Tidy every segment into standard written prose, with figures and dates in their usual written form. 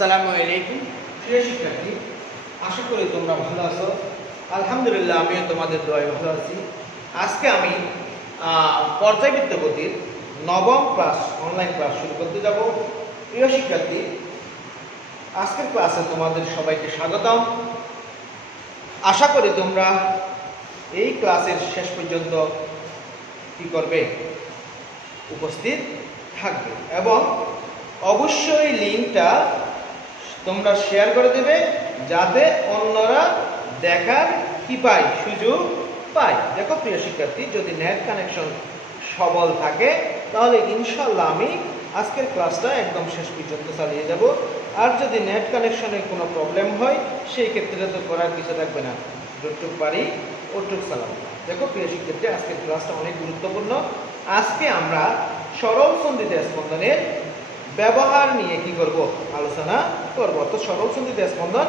আসসালামু আলাইকুম প্রিয় শিক্ষার্থী, আশা করি তোমরা ভালো আছো। আলহামদুলিল্লাহ, আমিও তোমাদের দোয়ায় ভালো আছি। আজকে আমি পর্যায়বৃত্ত গতির নবম ক্লাস অনলাইন ক্লাস শুরু করতে যাব। প্রিয় শিক্ষার্থী, আজকের ক্লাসে তোমাদের সবাইকে স্বাগতম। আশা করি তোমরা এই ক্লাসের শেষ পর্যন্ত কি করবে, উপস্থিত থাকবে এবং অবশ্যই লিঙ্কটা তোমরা শেয়ার করে দেবে, যাতে অন্যরা দেখার কি পায়, সুযোগ পায়। দেখো প্রিয় শিক্ষার্থী, যদি নেট কানেকশন সবল থাকে তাহলে ইনশাল্লাহ আমি আজকের ক্লাসটা একদম শেষ পর্যন্ত চালিয়ে যাব। আর যদি নেট কানেকশনের কোনো প্রবলেম হয় সেই ক্ষেত্রে তো করার কিছু থাকবে না, যতটুকু পারি ওটুকু চালাবো। দেখো প্রিয় শিক্ষার্থী, আজকের ক্লাসটা অনেক গুরুত্বপূর্ণ। আজকে আমরা সরল সন্ধিতে স্পন্দনের ব্যবহার নিয়ে কি করব, আলোচনা করব। তো সরল সন্ধিতে স্পন্দন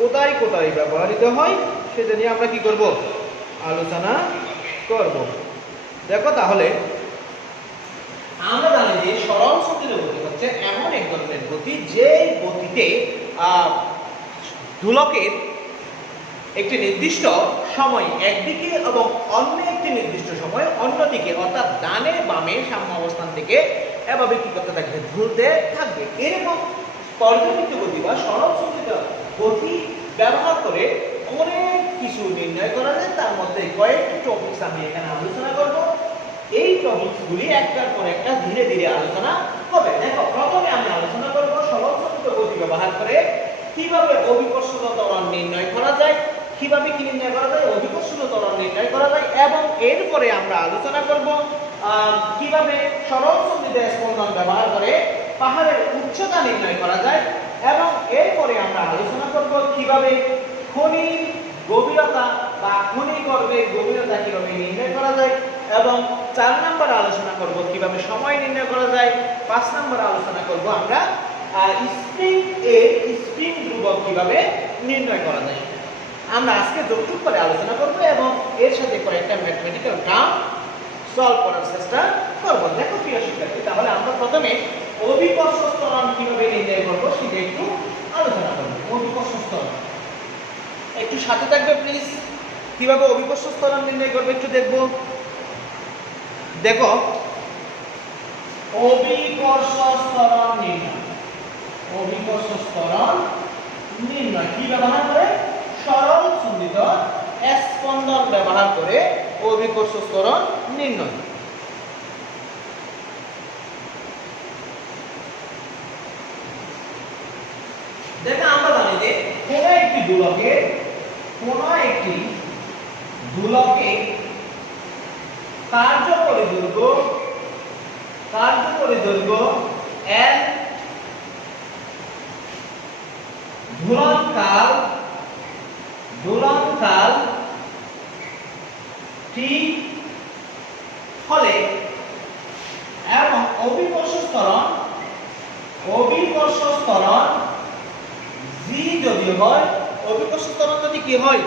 কোথায় কোথায় ব্যবহৃত হয় সেটা নিয়ে আমরা কি করব, আলোচনা করব। দেখো তাহলে আমরা জানি যে সরল সন্ধিত গতি হচ্ছে এমন এক ধরনের গতি যে গতিতে দোলকের একটি নির্দিষ্ট সময় একদিকে এবং অন্য একটি নির্দিষ্ট সময় অন্যদিকে, অর্থাৎ ডানে বামে সাম্য অবস্থান থেকে এভাবে কি করতে থাকবে, ঝুলতে থাকবে। এরকম পর্যাবৃত্ত গতি বা সরল সন্ধিত গতি ব্যবহার করে অনেক কিছু নির্ণয় করা যায়। তার মধ্যে কয়েকটি টপিকস আমি এখানে আলোচনা করব। এই টপিকসগুলি একটার পর একটা ধীরে ধীরে আলোচনা হবে। দেখো, প্রথমে আমি আলোচনা করব সরল সন্ধিত গতি ব্যবহার করে কিভাবে অভিকর্ষজ ত্বরণ নির্ণয় করা যায়, কিভাবে কি নির্ণয় করা যায়, অভিকর্ষজ ত্বরণ নির্ণয় করা যায়। এবং এরপরে আমরা আলোচনা করব কিভাবে সরল সন্ধিত স্পন্দন ব্যবহার করে পাহাড়ের উচ্চতা নির্ণয় করা যায়। এবং এরপরে আমরা আলোচনা করব কিভাবে খনির গভীরতা বা খনি গর্ভের গভীরতা কিভাবে নির্ণয় করা যায়। এবং 4 নম্বর আলোচনা করব কিভাবে সময় নির্ণয় করা যায়। 5 নম্বর আলোচনা করব আমরা স্প্রিং ধ্রুবক কিভাবে নির্ণয় করা যায়। আমরা আজকে যৌতুক করে আলোচনা করব এবং এর সাথে কয়েকটা ম্যাথমেটিক্যাল টার্ম সলভ করার চেষ্টা করব। দেখো প্রিয় শিক্ষার্থী, তাহলে আমরা প্রথমে অভিকর্ষ ত্বরণ কিভাবে নির্ণয় করব সেটা একটু আলোচনা করব। অভিকর্ষ ত্বরণ একটু সাথে থাকবে প্লিজ। কিভাবে অভিকর্ষ ত্বরণ নির্ণয় করবে একটু দেখব। দেখো, অভিকর্ষ ত্বরণ নির্ণয়, অভিকর্ষ ত্বরণ নির্ণয় কি ব্যবহার করে, সরল সন্ধিত স্পন্দন ব্যবহার করে অভিকর্ষ ত্বরণ নির্ণয়। দেখো, আমরা জানি যে কোন একটি দোলকে কার্যকরী দৈর্ঘ্য L, দোলনকাল T হলে এবং অভিকর্ষ ত্বরণ G যদি হয়, অভিকর্ষ ত্বরণ যদি কি হয়,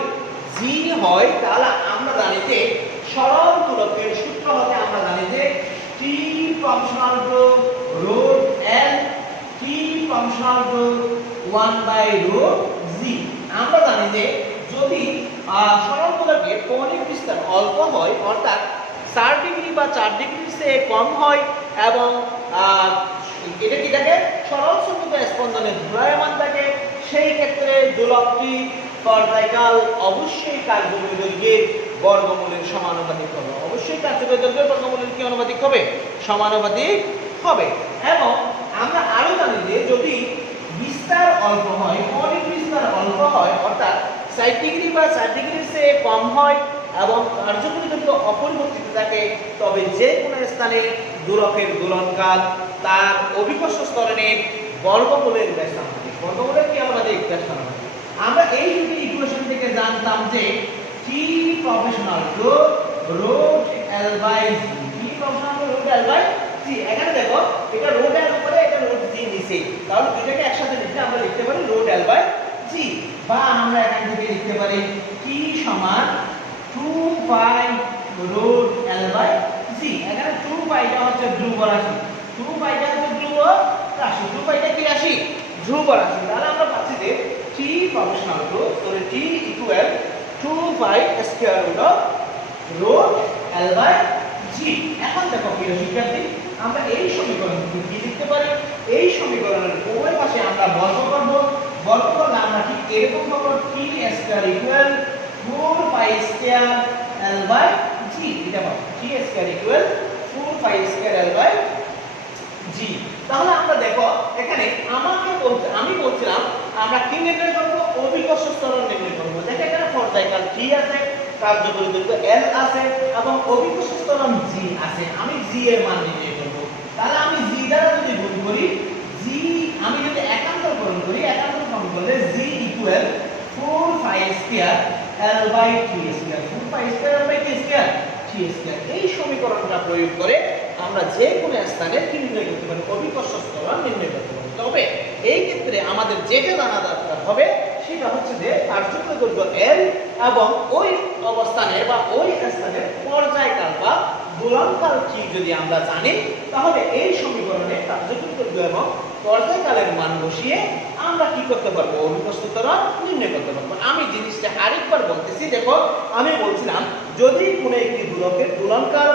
G হয়, তাহলে আমরা জানি যে সরল দোলকের সূত্র হতে আমরা জানি যে T functional to root L, T functional to 1/√G। আমরা জানি যে যদি সরল দোলকের কৌণিক বিস্তার অল্প হয়, অর্থাৎ 4 ডিগ্রি বা 4 ডিগ্রির চেয়ে কম হয় এবং এটা কি থাকে, সরল সন্ধিত স্পন্দনের ঘূর্ণায়মান থাকে, সেই ক্ষেত্রে দোলকটি পর্যায়কাল অবশ্যই কার্যকরী দৈর্ঘ্যের বর্গমূলের সমানুপাতিক হবে। অবশ্যই কার্যকরী দৈর্ঘ্যের বর্গমূলের কি অনুপাতিক হবে, সমানুপাতিক হবে। এবং আমরা আরো জানি যে যদি বিস্তার অল্প হয়, কৌণিক বিস্তার অল্প হয়, অর্থাৎ 4 ডিগ্রি বা 4 ডিগ্রির চেয়ে কম হয় এবং কার্যকরী দৈর্ঘ্য অপরিবর্তিত থাকে, তবে যে কোনো স্থানে দোলকের দোলনকাল তার অভিকর্ষ ত্বরণের বর্গমূলের ব্যস্তানুপাতিক। বর্গমূলের কি আমাদের ব্যস্তানুপাতিক। আমরা এই দুটি ইকুয়েশন থেকে জানতাম যে T proportional to root L by G, T proportional to root L by G। এখানে দেখো, এটা রুট L উপরে, এটা রুট G নিচে, তাহলে দুটোকে একসাথে লিখলে আমরা লিখতে পারি রুট L বাই G। বা আমরা এখান থেকে লিখতে পারি T সমান 2 পাই রুট L বাই G। এখানে 2 পাইটা হচ্ছে ধ্রুব রাশি, 2 পাইটা হচ্ছে ধ্রুব রাশি, 2 পাইটা কি রাশি, ধ্রুব রাশি, তাহলে আমরা পাচ্ছি যে T proportional to T equal 2 square root of root L by G. এখন দেখো প্রিয় শিক্ষার্থী, আমরা এই সমীকরণটি কি লিখতে পারি? এই সমীকরণের উভয় পাশে আমরা বর্গ করব। বর্গ করলে আমরা ঠিক এরকম পাবো T square equal 4 square L by G. এটা পাবো T square equal 4 square L by G. তাহলে আমরা দেখো এখানে আমি বলছিলাম আমরা কি নির্ণয় করব? অভিকর্ষ ত্বরণ নির্ণয় করব। দেখো এখানে পর্যায়কাল টি আছে, কার্যকরী দৈর্ঘ্য এল আছে এবং অভিকর্ষ ত্বরণ জি আছে। আমি জি এর মান নির্ণয় করব। তাহলে আমি জি দ্বারা যদি গুণ করি, জি আমি যদি একান্তরকরণ করি, একান্তরকরণ করলে g equal 4 square L by t square. 4 square L by t square t square. এই সমীকরণটা প্রয়োগ করে আমরা যে কোনো স্থানে কি নির্ণয় করতে পারি? অভিকর্ষ ত্বরণ নির্ণয় করতে পারি। তবে এই ক্ষেত্রে আমাদের যেটা জানা দরকার হবে সেটা হচ্ছে যে কার্যকরী দৈর্ঘ্য এল এবং ওই অবস্থানে বা ওই স্থানে পর্যায়কাল বা দোলনকাল ঠিক যদি আমরা জানি, তাহলে এই সমীকরণে কার্যকরী দৈর্ঘ্য এবং পর্যায়কালের মান বসিয়ে আমরা কি করতে পারবো? অভিকর্ষ ত্বরণ নির্ণয় করতে পারবো। আমি জিনিসটা আরেকবার বলতেছি। দেখো আমি বলছিলাম যদি কোনো একটি দোলকের দোলনকাল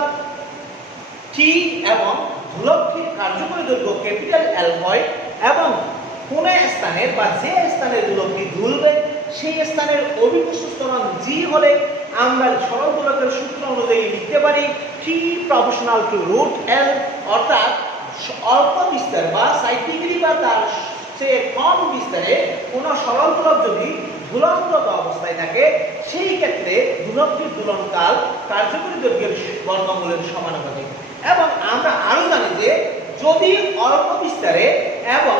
টি এবং দোলকটির কার্যকরী দৈর্ঘ্য ক্যাপিটাল এল হয় এবং কোন স্থানের বা যে স্থানে দোলকটি দুলবে সেই স্থানের অভিকর্ষ ত্বরণ জি হলে আমরা সরল দোলকের সূত্র অনুযায়ী লিখতে পারি টি প্রপোর্শনাল টু রুট এল, অর্থাৎ অল্প বিস্তার বা 60 ডিগ্রি বা তার চেয়ে কম বিস্তারে কোন সরল দোলক যদি দুলনরত অবস্থায় থাকে সেই ক্ষেত্রে দোলকটির দোলনকাল কার্যকরী দৈর্ঘ্যের বর্গমূলের সমানুপাতিক। এবং আমরা আরো জানি যে যদি অল্প বিস্তারে এবং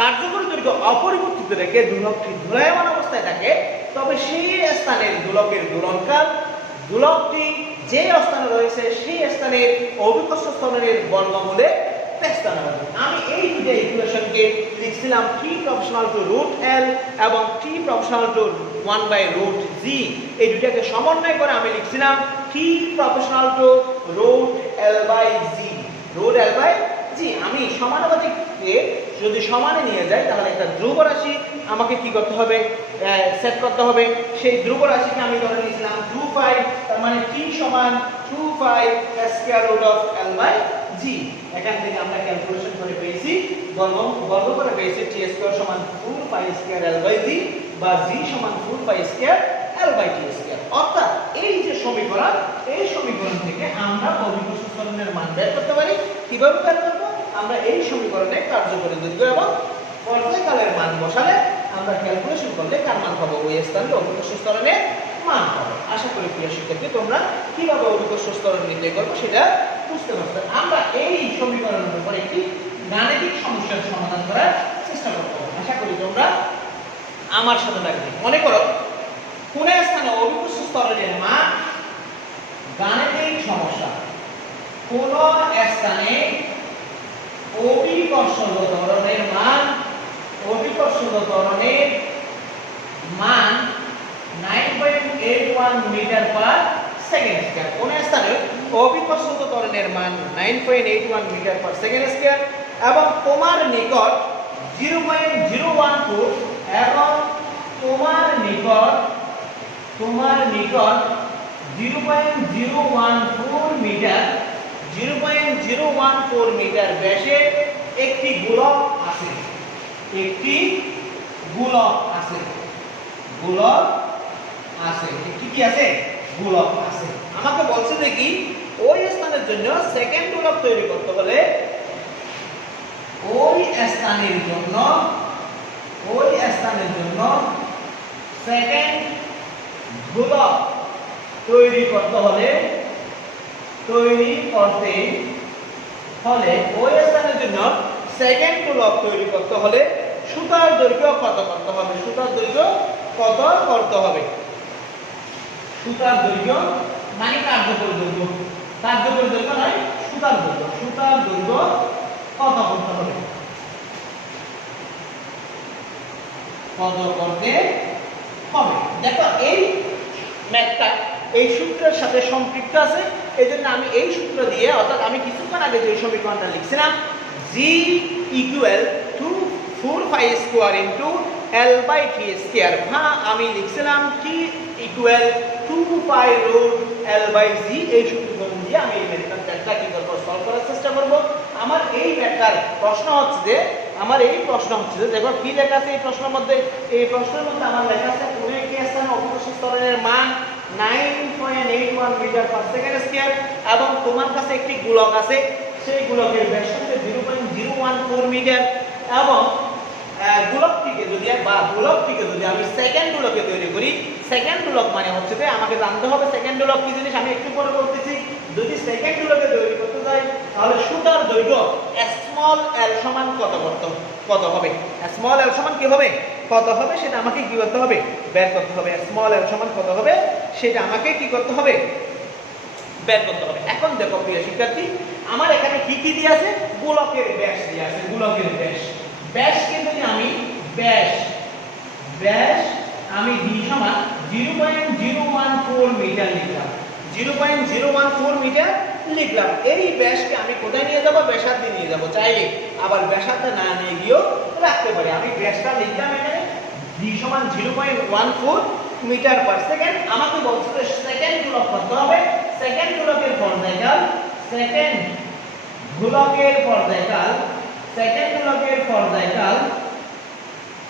কার্যকরী দৈর্ঘ্য অপরিবর্তিত রেখে দোলকটি ঘূর্ণায়মান অবস্থায় থাকে তবে সেই স্থানের দোলকের দোলনকাল দোলকটি যে স্থানে রয়েছে সেই স্থানের অভিকর্ষ ত্বরণের বর্গমূলে স্থানান্তরিত। আমি এই দুটো ইকুয়েশনকে লিখছিলাম টি প্রপোর্শনাল টু রুট এল এবং টি প্রপোর্শনাল টু 1/√g। এই দুটাকে সমন্বয় করে আমি লিখছিলাম t proportional to root L by g. Root L by g আমি সমানুপাতিককে যদি সমানে নিয়ে যাই তাহলে একটা ধ্রুব রাশি আমাকে কি করতে হবে? সেট করতে হবে। সেই ধ্রুব রাশিকে আমি ধরে নিয়েছিলাম 2π, তার মানে t সমান 2π square root of l by g। এখান থেকে আমরা ক্যালকুলেশন করে পেয়েছি বর্গ করে পেয়েছি t স্কয়ার সমান 4π স্কয়ার l বাই g বা g সমান 4π square l by t square. অর্থাৎ এই যে সমীকরণ, এই সমীকরণ থেকে আমরা অভিকর্ষ ত্বরণের মান বের করতে পারি। কিভাবে বের করব? আমরা এই সমীকরণে কার্যকরী দৈর্ঘ্য এবং পর্যায়কালের মান বসালে আমরা ক্যালকুলেশন করলে কার মান পাবো? ওই স্থানের অভিকর্ষ ত্বরণের মান পাবো। আশা করি প্রিয় শিক্ষার্থী তোমরা কিভাবে অভিকর্ষ ত্বরণ নির্ণয় করবো সেটা বুঝতে পারছো। আমরা এই সমীকরণের উপর একটি গাণিতিক সমস্যার সমাধান করার চেষ্টা করব। আশা করি তোমরা আমার সাথে থাকবে। মনে করো কোন স্থানে অভিকর্ষ ত্বরণের মান, গাণিতিক সমস্যা, কোন স্থানে অভিকর্ষ ত্বরণের মান, অভিকর্ষ ত্বরণের মান 9.81 মিটার পার সেকেন্ড স্কয়ার। কোন স্থানে অভিকর্ষ ত্বরণের মান 9.81 মিটার পার সেকেন্ড স্কয়ার এবং তোমার নিকট 0.014 এবং তোমার নিকট 0.014 মিটার 0.014 মিটার ব্যাসের একটি গোলক আছে। একটি গোলক আছে। গোলক আছে। একটি কি আছে? গোলক আছে। আমাকে বলছে যে কি ওই স্থানের জন্য সেকেন্ড গোলক তৈরি করতে হলে ওই স্থানের জন্য সেকেন্ড গোলক তৈরি করতে হলে ওই স্থানের জন্য সেকেন্ড গোলক তৈরি করতে হলে সুতার দৈর্ঘ্য কত করতে হবে? সুতার দৈর্ঘ্য কত করতে হবে? সুতার দৈর্ঘ্য মানে কার্যকরী দৈর্ঘ্য। কার্যকরী দৈর্ঘ্য নয়, সুতার দৈর্ঘ্য। সুতার দৈর্ঘ্য কত করতে হবে? কত করতে হবে? দেখো এই ম্যাথটা এই সূত্রের সাথে সম্পৃক্ত আছে। এজন্য আমি এই সূত্র দিয়ে, অর্থাৎ আমি কিছুক্ষণ আগে যে সমীকরণটা লিখছিলাম g = 2π phi square into l by t square, বা আমি লিখছিলাম t equal 2 pi root l by g। এই সূত্র দিয়ে আমি এই ম্যাথটা কি করব, সলভ করার চেষ্টা করব। আমার এই ম্যাথটার প্রশ্ন হচ্ছে যে দেখো কি লেখা আছে এই প্রশ্নের মধ্যে। এই প্রশ্নের মধ্যে আমার লেখা আছে কোন একটি স্থানে অভিকর্ষী ত্বরণের মান 9.81 মিটার পার সেকেন্ড স্কয়ার, এবং তোমার কাছে একটি গোলক আছে, সেই গোলকের ব্যাসার্ধ 0.014 মিটার, এবং গোলকটিকে যদি আমি সেকেন্ড গোলকে তৈরি করি, সেকেন্ড গোলক মানে হচ্ছে যে আমাকে জানতে হবে সেকেন্ড গোলক কি জিনিস, আমি একটু পরে বলতেছি। যদি সেকেন্ড গোলকে তৈরি করতে যাই তাহলে সুতার দৈর্ঘ্য স্মল l সমান কত হবে, স্মল l সমান কি হবে, কত হবে সেটা আমাকে কি করতে হবে, বের করতে হবে। স্মল l সমান কত হবে সেটা আমাকে কি করতে হবে, বের করতে হবে। এখন দেখো প্রিয় শিক্ষার্থী, আমার এখানে কি কি দিয়ে আছে, গোলকের ব্যাস দিয়ে আছে, গোলকের ব্যাসকে যদি আমি ব্যাস আমি d সমান 0.014 মিটার লিখলাম, 0.014 মিটার লিখলাম। এই ব্যাসকে আমি কোথায় নিয়ে যাব, ব্যাসার্ধে নিয়ে যাব। চাইলে আবার ব্যাসার্ধে না নিয়ে গিয়েও রাখতে পারি। আমি ব্যাসটা লিখলাম এখানে d সমান 0.14 মিটার পার সেকেন্ড। আমাকে বলছে যে সেকেন্ড গোলক কত হবে, সেকেন্ড গোলকের পর্যায়কাল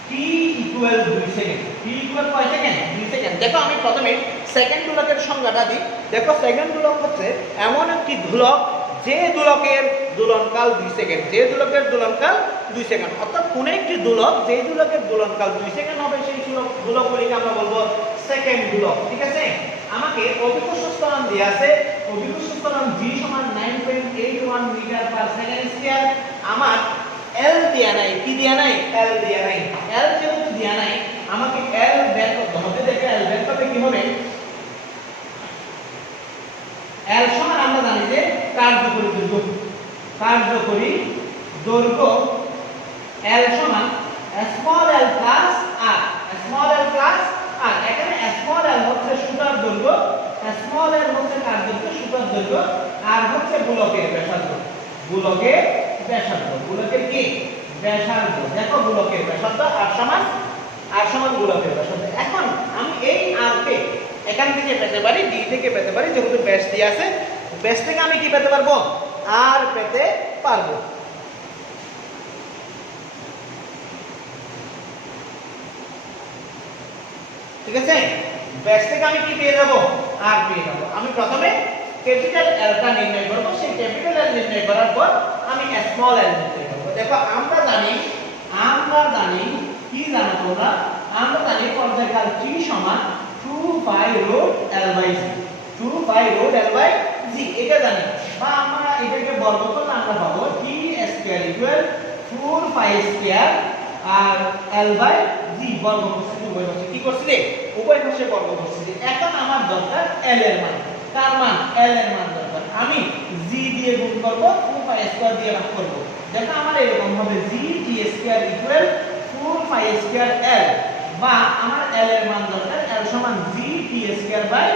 t equal 2 second. t equal কয় সেকেন্ড, 2 সেকেন্ড। দেখো আমি প্রথমে সেকেন্ড গোলকের সংজ্ঞাটা দিই। দেখো সেকেন্ড গোলক হচ্ছে এমন একটি গোলক যে গোলকের দোলনকাল 2 সেকেন্ড, অর্থাৎ কোন একটি গোলক যে গোলকের দোলনকাল 2 সেকেন্ড হবে সেই গোলকগুলিকে আমরা বলবো সেকেন্ড গোলক। ঠিক আছে, আমাকে অভিকর্ষ ত্বরণ দেয়া আছে, অভিকর্ষ ত্বরণ g সমান 9.81 মিটার পার সেকেন্ড স্কয়ার। আমার l দেয়া নাই, কি দেয়া নাই, l দেয়া নাই। l যেহেতু দেয়া নাই আমাকে l বের করতে হবে। দেখো l বের করতে কি হবে, l সমান আমরা জানি যে কার্যকরী দৈর্ঘ্য l সমান স্মল l প্লাস r, এখানে স্মল l হচ্ছে সুতার দৈর্ঘ্য, স্মল l হচ্ছে কার্যকরী সুতার দৈর্ঘ্য, আর হচ্ছে গোলকের ব্যাসার্ধ, গোলকের কি ব্যাসার্ধ। দেখো গোলকের ব্যাসার্ধ r সমান গোলকের ব্যাসার্ধ। এখন আমি এই r কে এখান থেকে পেতে পারি, d থেকে পেতে পারি, যেহেতু ব্যাস দিয়ে আছে, ব্যাস থেকে আমি কি পেতে পারবো, r পেতে পারবো। ঠিক আছে, ব্যাস থেকে আমি কি পেয়ে যাব, r পেয়ে যাব। আমি প্রথমে ক্যাপিটাল L টা নির্ণয় করব, সেই ক্যাপিটাল L নির্ণয় করার পর আমি স্মল l নির্ণয় করব। দেখো আমরা জানি কি জানো তোমরা, আমরা জানি পর্যায়কাল t সমান 2 pi root l by g, 2 pi root l by g এটা জানি, বা আমরা এটাকে বর্গ করলে আমরা পাবো t square equal 4 pi square আর l by g বর্গ করছি, উভয় পাশে কি করছি রে, উভয় পাশে বর্গ করছি। এখন আমার দরকার l এর মান, কার মান, l এর মান দরকার। আমি g দিয়ে গুণ করব, 2 pi স্কয়ার দিয়ে ভাগ করব। দেখো আমার এরকম হবে g t square equal 4 pi square l, বা আমার l এর মান দরকার l সমান g t square by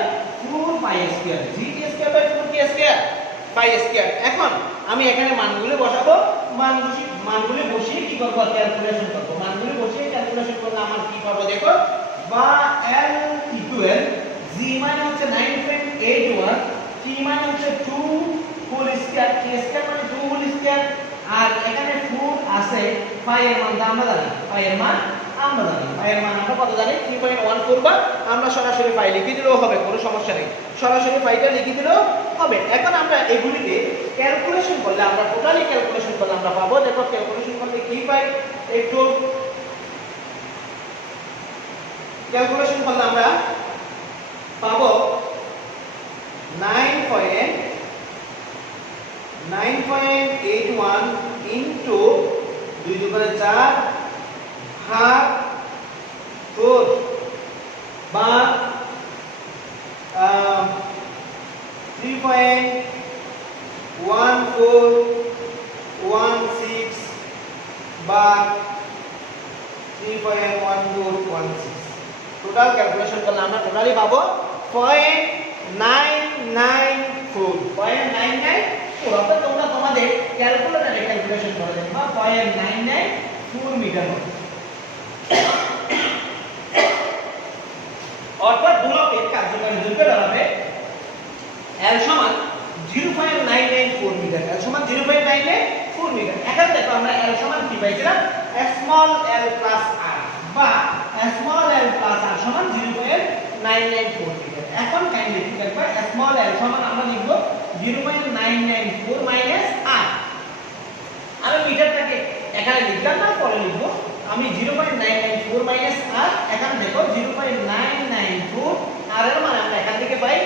4 pi square, g t square by 4 t square pi square. এখন আমি এখানে মানগুলো বসাবো, মানগুলো বসিয়ে কি করব, ক্যালকুলেশন করব। মানগুলো বসিয়ে ক্যালকুলেশন করলে আমার কি পাবো দেখো, বা l ইকুয়াল g মানে হচ্ছে 9.81, t মানে হচ্ছে 2 হোল স্কয়ার, t স্কয়ার মানে 2 হোল স্কয়ার, আর এখানে 4 আছে, pi এর মান আমরা জানি, pi এর মান আমরা কত জানি, 3.14, বা আমরা সরাসরি pi লিখে দিলেও হবে, কোনো সমস্যা নেই, সরাসরি পাইটা লিখে দিলেও হবে। এখন আমরা এগুলিকে ক্যালকুলেশন করলে, আমরা টোটালি ক্যালকুলেশন করলে আমরা পাবো, দেখো ক্যালকুলেশন করলে কি পাই, একটু ক্যালকুলেশন করলে আমরা পাবো 9.81 ইনটু 2 দুগুণে 4 ভাগ 4, বা 3.1416 বা 3.1416। টোটাল ক্যালকুলেশন করলে আমরা টোটালি পাবো 0.994, অর্থাৎ তোমরা তোমাদের ক্যালকুলেটরে ক্যালকুলেশন করে দেখবা 0.994 4 মিটার হবে। অর্থাৎ গোলকের কার্যকারী দৈর্ঘ্য দাঁড়াবে L সমান 0.994 মিটার। L সমান 0.994 মিটার। এখন দেখো আমরা L সমান কি পাইছিলাম? স্মল l প্লাস r বা স্মল l প্লাস r সমান 0.994 মিটার। এখন কাইন্ডলি কি লিখবা? স্মল l সমান আমরা লিখব 0.994 মাইনাস r। আমি মিটারটাকে এখানে লিখলাম না, পরে লিখব। আমি 0.994 মাইনাস r, এখানে দেখো 0.994 r এর মানে আমরা এখান থেকে পাই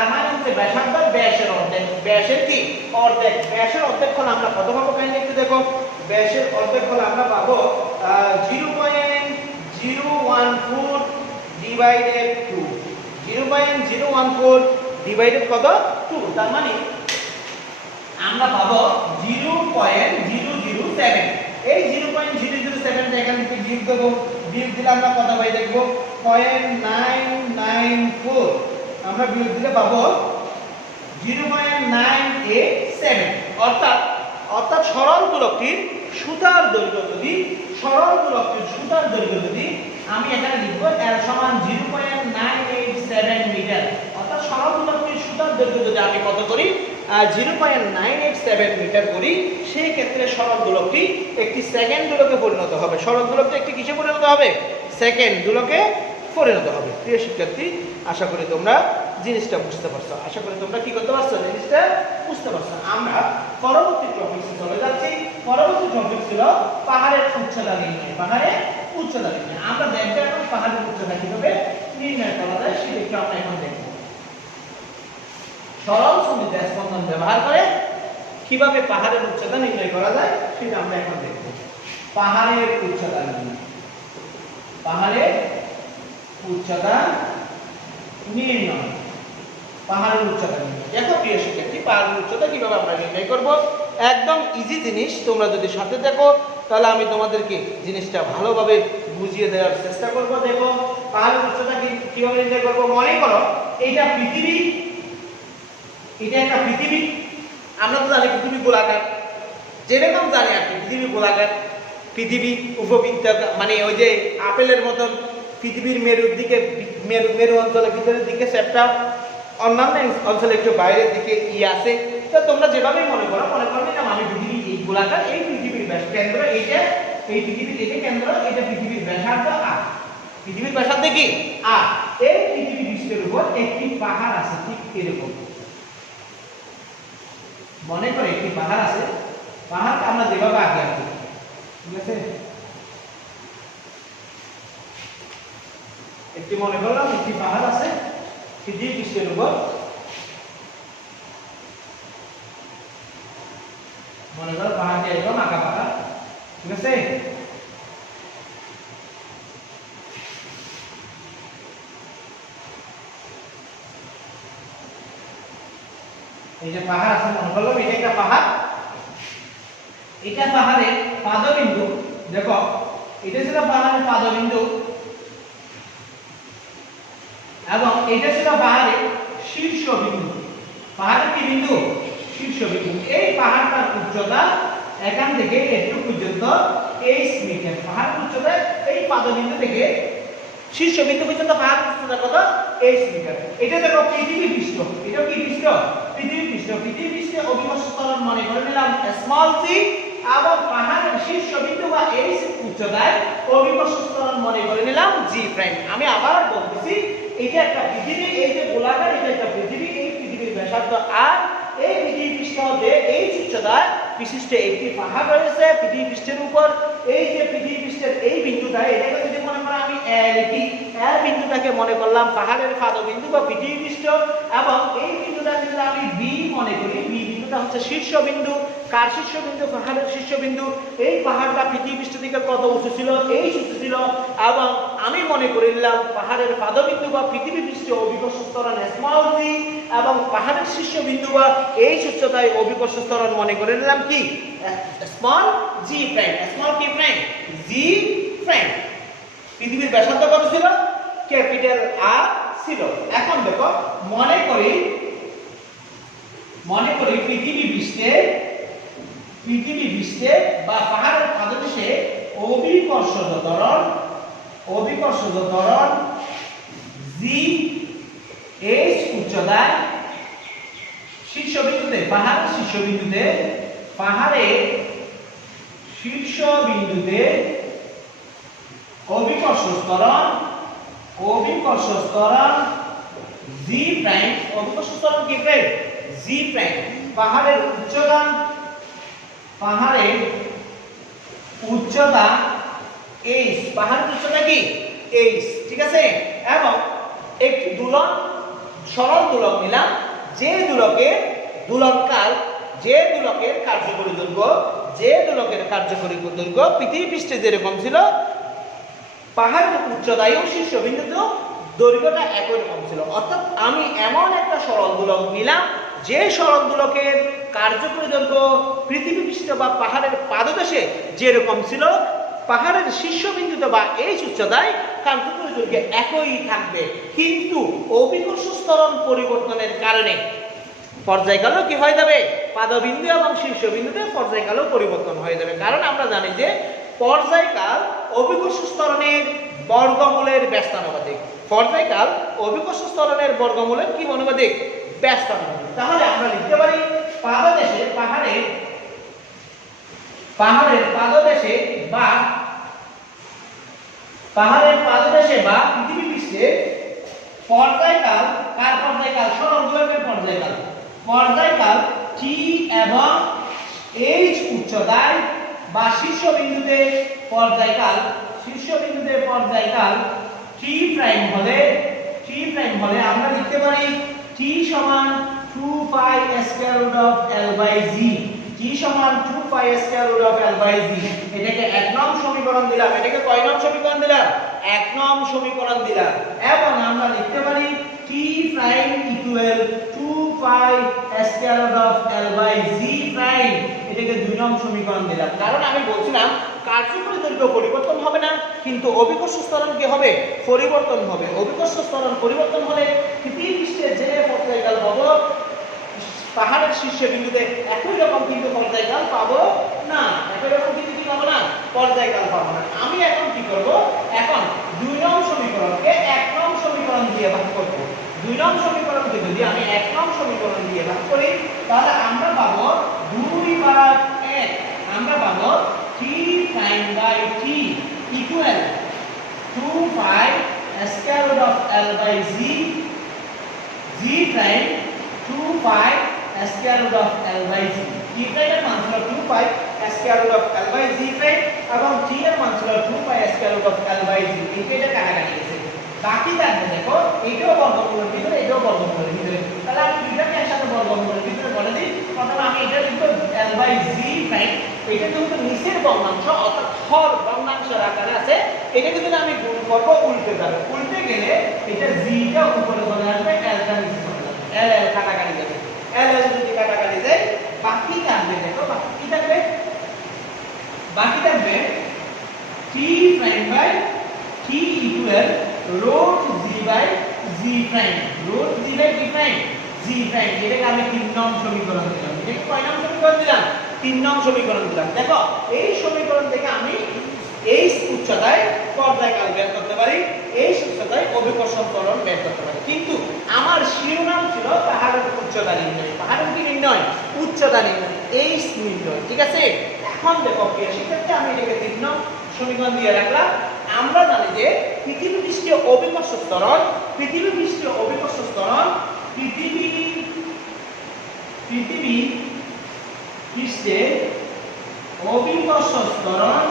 r মানে হচ্ছে ব্যাসার্ধ, ব্যাসের অর্ধেক। ব্যাসের কি? অর্ধেক। ব্যাসের অর্ধেক হলে আমরা কত পাবো? কাইন্ডলি একটু দেখো। ব্যাসের অর্ধেক হলে আমরা পাবো 0.014 ডিভাইডেড 2। 0.014 ডিভাইডেড কত? 2। তার মানে আমরা পাবো 0.007। এই 0.007 টা এখান থেকে বিয়োগ দেব। বিয়োগ দিলে আমরা কত পাই দেখব? 0.994 আমরা বিয়োগ দিলে পাবো 0.987। অর্থাৎ সরল দোলকটির সুতার দৈর্ঘ্য যদি আমি এখানে লিখব L সমান 0.987 মিটার। অর্থাৎ সরল দোলকটির সুতার দৈর্ঘ্য যদি আমি কত করি? 0.987 মিটার করি, সেই ক্ষেত্রে সরল দোলকটি একটি সেকেন্ড দোলকে পরিণত হবে। সরল দোলকটি একটি কিসে পরিণত হবে? সেকেন্ড দোলকে পরিণত হবে। প্রিয় শিক্ষার্থী, আশা করি তোমরা জিনিসটা বুঝতে পারছো। আশা করি তোমরা কি করতে পারছো? জিনিসটা বুঝতে পারছো। আমরা পরবর্তী টপিকে চলে যাচ্ছি। পরবর্তী টপিক ছিল পাহাড়ের উচ্চতা নির্ণয়। পাহাড়ের উচ্চতা নির্ণয় আমরা দেখব এখন পাহাড়ের উচ্চতা কিভাবে নির্ণয় করা যায় সেটা আমরা এখন দেখব। সরল সঞ্চিত স্পন্দন ব্যবহার করে কিভাবে পাহাড়ের উচ্চতা নির্ণয় করা যায় সেটা আমরা এখন দেখব। পাহাড়ের উচ্চতা নির্ণয়। পাহাড়ের উচ্চতা নির্ণয়। পাহাড়ের উচ্চতা নির্ণয়। দেখো প্রিয় শিক্ষার্থী, পাহাড়ের উচ্চতা কিভাবে আমরা নির্ণয় করব? একদম ইজি জিনিস। তোমরা যদি সাথে দেখো তাহলে আমি তোমাদেরকে জিনিসটা ভালোভাবে বুঝিয়ে দেওয়ার চেষ্টা করব। দেখো পাহাড়ের উচ্চতা কিভাবে নির্ণয় করব। মনে করো এইটা পৃথিবী, এটা একটা পৃথিবী। আমরা তো জানি পৃথিবী গোলাকার, যেরকম জানি আর কি পৃথিবী গোলাকার। পৃথিবী উপবৃত্তাকার, মানে ওই যে আপেলের মতন পৃথিবীর মেরুর দিকে, মেরু অঞ্চলের ভিতরের দিকে চ্যাপ্টা, অন্যান্য অঞ্চলে একটু বাইরের দিকে আছে। তো তোমরা যেভাবেই মনে করবে না আমি পৃথিবী এই গোলাকার, এই পৃথিবীর ব্যাস কেন্দ্র এইটা, এই পৃথিবীর এটা কেন্দ্র, এটা পৃথিবীর ব্যাসার্ধ আর পৃথিবীর ব্যাসার্ধ কি আর এই পৃথিবী পৃষ্ঠের উপর একটি পাহাড় আছে। ঠিক এরকম মনে করে একটি পাহাড় আছে। পাহাড়টা আমরা যেভাবে আগে আছি, ঠিক আছে, একটি মনে করলাম একটি পাহাড় আছে পৃথিবী পৃষ্ঠের উপর। মনে করো পাহাড়টি একদম আঁকা পাকা, ঠিক আছে। এই যে পাহাড় আছে, মনে করলাম এটা একটা পাহাড়। এটা পাহাড়ের পাদবিন্দু। দেখো এটা ছিল পাহাড়ের পাদবিন্দু এবং এটা ছিল পাহাড়ের শীর্ষবিন্দু। পাহাড়ের কি বিন্দু? শীর্ষবিন্দু। এই পাহাড়টার উচ্চতা এখান থেকে এটুকু পর্যন্ত 23 মিটার। পাহাড়ের উচ্চতা এই পাদবিন্দু থেকে শীর্ষবিন্দু পর্যন্ত পাহাড়ের উচ্চতা কত? 23 মিটার। এটা দেখো পৃথিবী পৃষ্ঠ। এটা কি পৃষ্ঠ? পৃথিবী পৃষ্ঠ। পৃথিবী পৃষ্ঠে অভিকর্ষ ত্বরণ মনে করে নিলাম স্মল সি এবং পাহাড়ের শীর্ষবিন্দু বা এই উচ্চতায় অভিকর্ষ ত্বরণ মনে করে নিলাম জি প্রাইম। আমি আবার বলতেছি, এটা একটা পৃথিবী, এই যে গোলাকার, এটা একটা পৃথিবী, এই পৃথিবীর ব্যাসার্ধ আর এই পৃথিবী পৃষ্ঠ যে এই উচ্চতায় বিশিষ্ট একটি পাহাড় রয়েছে পৃথিবী পৃষ্ঠের উপর। এই যে পৃথিবী পৃষ্ঠের এই বিন্দুটা, এটাকে যদি মনে করো আমি লিখি, এই বিন্দুটাকে মনে করলাম পাহাড়ের পাদবিন্দু বা পৃথিবী পৃষ্ঠ এবং এই বিন্দুটাকে যদি আমি বি মনে করি, বি বিন্দুটা হচ্ছে শীর্ষবিন্দু। কার শীর্ষবিন্দু? পাহাড়ের শীর্ষবিন্দু। এই পাহাড়টা পৃথিবী পৃষ্ঠ থেকে কত উঁচু ছিল? এই উঁচু ছিল এবং আমি মনে করে নিলাম পাহাড়ের পাদবিন্দু বা পৃথিবী পৃষ্ঠে অভিকর্ষ ত্বরণ স্মল জি এবং পাহাড়ের শীর্ষবিন্দু বা এই উচ্চতায় অভিকর্ষ ত্বরণ মনে করে নিলাম কি? স্মল জি প্রাইম। স্মল কি প্রাইম? জি প্রাইম। পৃথিবীর ব্যাসার্ধ কত ছিল? ক্যাপিটাল আর ছিল। এখন দেখো মনে করি পৃথিবী পৃষ্ঠে বা পাহাড়ের পাদদেশে অভিকর্ষজ ত্বরণ জি এইচ উচ্চতায় শীর্ষবিন্দুতে পাহাড়ের শীর্ষবিন্দুতে অভিকর্ষ ত্বরণ জি প্রাইম। অভিকর্ষ ত্বরণ কি প্রাইম? জি প্রাইম। পাহাড়ের উচ্চতা এইচ, পাহাড়ের উচ্চতা কি? এইচ, ঠিক আছে। এবং একটি সরল দোলক নিলাম, যে দোলকের কার্যকরী দৈর্ঘ্য পৃথিবী পৃষ্ঠে যেরকম ছিল, পাহাড়ের উচ্চতায় শীর্ষবিন্দুতেও দৈর্ঘ্যটা একই রকম ছিল। অর্থাৎ আমি এমন একটা সরল দোলক নিলাম, যে সরল দোলকের কার্যকরী দৈর্ঘ্য পৃথিবী পৃষ্ঠ বা পাহাড়ের পাদদেশে যেরকম ছিল, পাহাড়ের শীর্ষবিন্দুতে বা এই উচ্চতায় কার্যকরী দৈর্ঘ্য একই থাকবে। কিন্তু অভিকর্ষ ত্বরণ পরিবর্তনের কারণে পর্যায়কালও কি হয়ে যাবে? পাদবিন্দু এবং শীর্ষবিন্দুতে পর্যায়কালও পরিবর্তন হয়ে যাবে। কারণ আমরা জানি যে পর্যায়কাল অভিকর্ষ ত্বরণের বর্গমূলের ব্যস্তানুপাতিক। পর্যায়কাল অভিকর্ষ ত্বরণের বর্গমূলের কি অনুপাতিক? ব্যস্তানুপাতিক। তাহলে আমরা লিখতে পারি পাহাড়ের পাদদেশে বা পৃথিবী পৃষ্ঠে পর্যায়কাল, কার পর্যায়কাল? সরল দোলকের পর্যায়কাল টি এবং এইচ উচ্চতায় বা শীর্ষবিন্দুতে পর্যায়কাল টি প্রাইম হলে আমরা লিখতে পারি টি সমান 2 pi square root of l by g। T সমান 2 pi square root of l by g। এটাকে 1 নং সমীকরণ দিলাম। এটাকে কয় নং সমীকরণ দিলাম? 1 নং সমীকরণ দিলাম। এবং আমরা লিখতে পারি t prime equal 2 pi square root of l by g prime. এটাকে 2 নং সমীকরণ দিলাম। কারণ আমি বলছিলাম কার্যকরী দৈর্ঘ্য পরিবর্তন হবে না, কিন্তু অভিকর্ষ ত্বরণ কি হবে? পরিবর্তন হবে। অভিকর্ষ ত্বরণ পরিবর্তন হলে পৃথিবী পৃষ্ঠে যে পর্যায়কাল পাবো, পাহাড়ের শীর্ষবিন্দুতে একই রকম কিন্তু পর্যায়কাল পাবো না। একই রকম কিন্তু কি পাবো না? পর্যায়কাল পাবো না। আমি এখন কি করব? এখন 2 নং সমীকরণকে 1 নং সমীকরণ দিয়ে ভাগ করব। 2 নং সমীকরণকে যদি আমি 1 নং সমীকরণ দিয়ে ভাগ করি, তাহলে আমরা পাবো 2/1। আমরা পাবো t prime by t equal 2 pi square root of l by g, g prime 2 pi square root of l by g। t প্রাইমের মান ছিল 2 pi square root of l by g prime এবং t এর মান ছিল 2 pi square root of l by g। এটা কাটাকাটি গেছে, বাকি থাকবে দেখো এইটাও বর্গমূলের ভিতরে, এটাও বর্গমূলের ভিতরে। তাহলে আমি দুইটাকে একসাথে বর্গমূলের ভিতরে বলে দিই। প্রথমে আমি এটা লিখব l বাই g প্রাইম। এটা যেহেতু নিচের ভগ্নাংশ অর্থাৎ হর ভগ্নাংশের আকারে আছে, এটাকে যদি আমি গুণ করব উল্টে যাবে। উল্টে গেলে এটা g টা উপরে চলে আসবে, l টা নিচে চলে যাবে। l কাটাকাটি যাবে। l যদি কাটাকাটি যায়, বাকি থাকবে দেখো, বাকি কি থাকবে? বাকি থাকবে t prime by t equal root g by g prime. Root g by g prime, g prime. এটাকে আমি 3 নং সমীকরণ দিলাম। এটাকে কয় নং সমীকরণ দিলাম? 3 নং সমীকরণ দিলাম। দেখো এই সমীকরণ থেকে আমি এই উচ্চতায় পর্যায়কাল বের করতে পারি, এই উচ্চতায় অভিকর্ষ ত্বরণ বের করতে পারি। কিন্তু আমার শিরোনাম ছিল পাহাড়ের উচ্চতা নির্ণয়। পাহাড়ের কি নির্ণয়? উচ্চতা নির্ণয়, এই নির্ণয়। ঠিক আছে। এখন দেখো সেক্ষেত্রে আমি এটাকে 3 নং সমীকরণ দিয়ে রাখলাম। আমরা জানি যে পৃথিবী পৃষ্ঠে অভিকর্ষ ত্বরণ, পৃথিবী পৃষ্ঠে অভিকর্ষ ত্বরণ পৃথিবী পৃষ্ঠে অভিকর্ষ ত্বরণ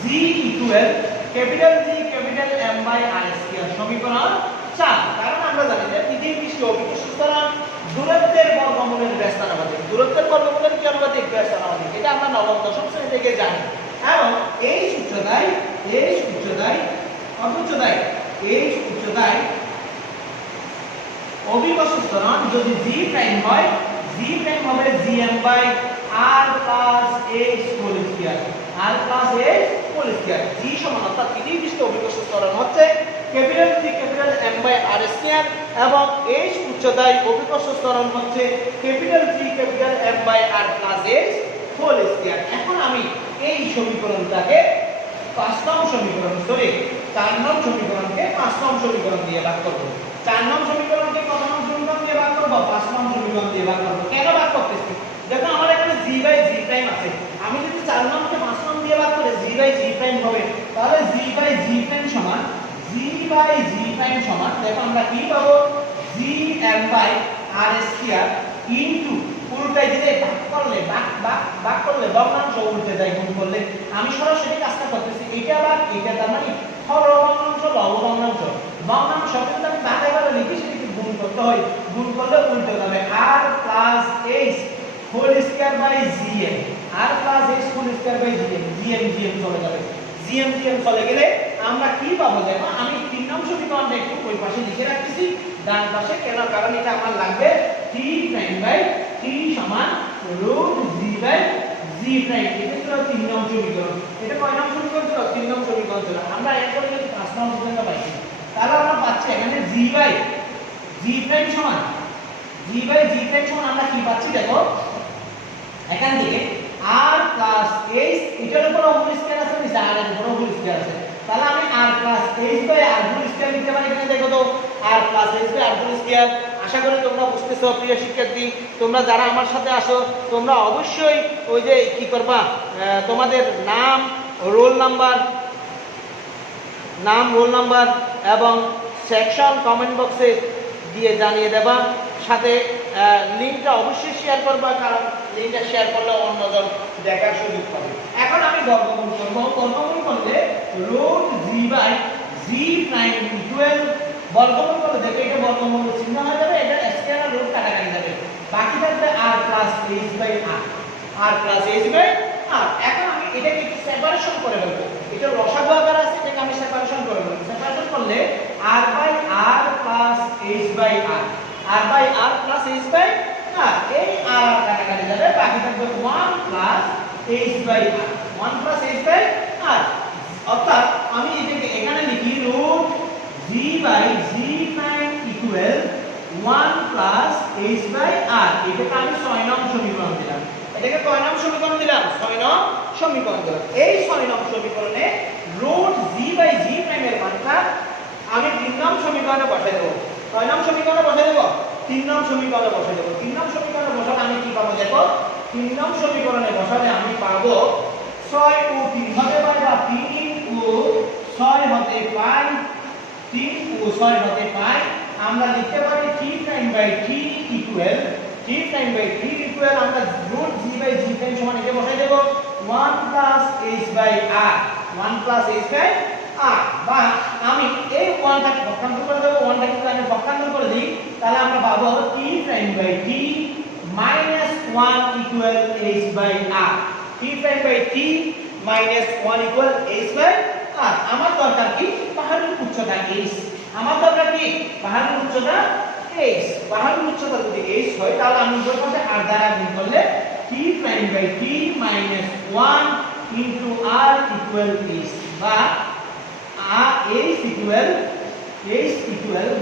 g equal capital G capital M by r square. সমীকরণ 4। কারণ আমরা জানি যে পৃথিবী পৃষ্ঠে অভিকর্ষ ত্বরণ দূরত্বের বর্গমূলের ব্যস্তানুপাতিক। দূরত্বের বর্গমূলের কি অনুপাতিক? ব্যস্তানুপাতিক। এটা আমরা নবম দশম শ্রেণী থেকে জানি। এবং এই উচ্চতায় অভিকর্ষ ত্বরণ যদি g প্রাইম হয়, g প্রাইম হবে gm by r plus h whole square. r plus h whole square. g সমান অর্থাৎ পৃথিবী পৃষ্ঠে অভিকর্ষ ত্বরণ হচ্ছে capital G capital M by r square এবং h উচ্চতায় অভিকর্ষ ত্বরণ হচ্ছে capital G capital M by r plus h whole square. এখন আমি এই সমীকরণটাকে 5 নং সমীকরণ, সরি 4 নং সমীকরণকে 5 নং সমীকরণ দিয়ে ভাগ করব। 4 নং সমীকরণকে কত নং সমীকরণ দিয়ে ভাগ করব? 5 নং সমীকরণ দিয়ে ভাগ করব। কেন ভাগ করতেছি? দেখো আমার এখানে g বাই g প্রাইম আছে, আমি যদি 4 নংকে 5 নং দিয়ে ভাগ করে g বাই g প্রাইম হবে, তাহলে g বাই g প্রাইম সমান দেখো আমরা কি পাবো? gm by r square into পুরোটাই দিলে ভাগ করলে ভগ্নাংশ উল্টে যায়, গুণ করলে আমি সরাসরি কাজটা করতেছি, এটা ভাগ এটা, তার মানে হর ভগ্নাংশ লব ভগ্নাংশ, ভগ্নাংশ কিন্তু আমি ভাগে ভাগে লিখি, সেটাকে গুণ করতে হয়, গুণ করলে উল্টে যাবে r plus h whole square by gm, r plus h whole square by gm, gm চলে যাবে, gm চলে গেলে আমরা কি পাবো? দেখো আমি 3 নং সমীকরণটা একটু ওই পাশে লিখে রাখতেছি ডান পাশে, কেন? কারণ এটা আমার লাগবে t প্রাইম বাই t সমান root g by g prime. এটা ছিল 3 নং সমীকরণ। এটা কয় নং সমীকরণ ছিল? 3 নং সমীকরণ ছিল। আমরা এরপরে যদি 5 নং সমীকরণটা পাইছি, তাহলে আমরা পাচ্ছি এখানে g বাই g প্রাইম সমান আমরা কি পাচ্ছি? দেখো এখান থেকে r প্লাস h, এটার উপর হোল স্কয়ার আছে, নিচে r এর উপর হোল স্কয়ার আছে, তাহলে আমি r plus h by r whole square লিখতে পারি। এখানে দেখো তো r plus h by r whole square. আশা করি তোমরা বুঝতেছো প্রিয় শিক্ষার্থী। তোমরা যারা আমার সাথে আসো, তোমরা অবশ্যই ওই যে কি করবা, তোমাদের নাম, রোল নাম্বার এবং সেকশন কমেন্ট বক্সে দিয়ে জানিয়ে দেবা, সাথে লিংকটা অবশ্যই শেয়ার করবা, কারণ লিংকটা শেয়ার করলে অন্যজন দেখার সুযোগ পাবে। এখন আমি বর্গমূল করব। বর্গমূল করলে root g by g prime equal, বর্গমূল করলে দেখো এটা বর্গমূল চিহ্ন হয়ে যাবে, এটা স্কয়ার আর রুট কাটাকাটি যাবে, বাকি থাকবে r plus h by r plus h by r। এখন আমি এটাকে একটু সেপারেশন করে ফেলবো, এটা লসাগু আকার আছে, এটাকে আমি সেপারেশন করে ফেলবো। সেপারেশন করলে r by r plus h by r by r plus h by r, এই r কাটাকাটি যাবে, বাকি থাকবে 1 plus h by r, 1 plus h by r। অর্থাৎ আমি এটাকে এখানে লিখি root g by g prime equal 1 plus h by r। এটাকে আমি 6 নং সমীকরণ দিলাম। এটাকে কয় নং সমীকরণ দিলাম? 6 নং সমীকরণ দিলাম। এই 6 নং সমীকরণে রুট g বাই g প্রাইমের মানটা আমি 3 নং সমীকরণে বসাই দেব। কয় নং সমীকরণে বসাই দেব? 3 নং সমীকরণে বসাই দেব। 3 নং সমীকরণে বসালে আমি কি পাবো? দেখো 3 নং সমীকরণে বসালে আমি পাবো 6 ও 3 হতে পারে, বা 3 ও 6 হতে পায়, 3 ও 6 হতে পায়। আমরা লিখতে পারি t prime by t equal, আমরা root g by g prime সমান এটা বসাই দেব 1 plus h by r, 1 plus h by r। বা আমি এই 1টাকে পক্ষান্তর করে দেব, 1টাকে যদি আমি পক্ষান্তর করে দিই, তাহলে আমরা পাবো t prime by t minus 1 equal h by r, t prime by t minus 1 equal h by r। আমার দরকার কি? পাহাড়ের উচ্চতা h। আমার দরকার কি? পাহাড়ের উচ্চতা h। পাহাড়ের উচ্চতা যদি h হয়, তাহলে আমি উভয় পাশে r দ্বারা গুণ করলে t prime by t minus 1 into r equal h, বা h ইকুয়াল,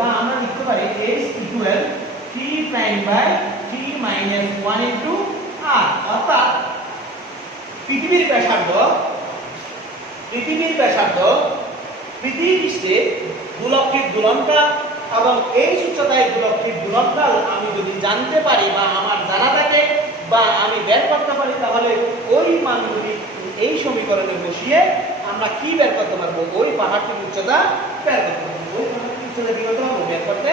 বা আমরা লিখতে পারি h equal t prime by t minus 1 into r। অর্থাৎ পৃথিবীর ব্যাসার্ধ পৃথিবীতে গোলকের দুলনটা এবং এই উচ্চতায় গোলকের দুলনটা আমি যদি জানতে পারি, বা আমার জানা থাকে, বা আমি বের করতে পারি, তাহলে ওই মানগুলি এই সমীকরণে বসিয়ে আমরা কি বের করতে পারবো? ওই পাহাড়টির উচ্চতা বের করতে পারবো। ওই পাহাড়টির উচ্চতা কি করতে পারবো? বের করতে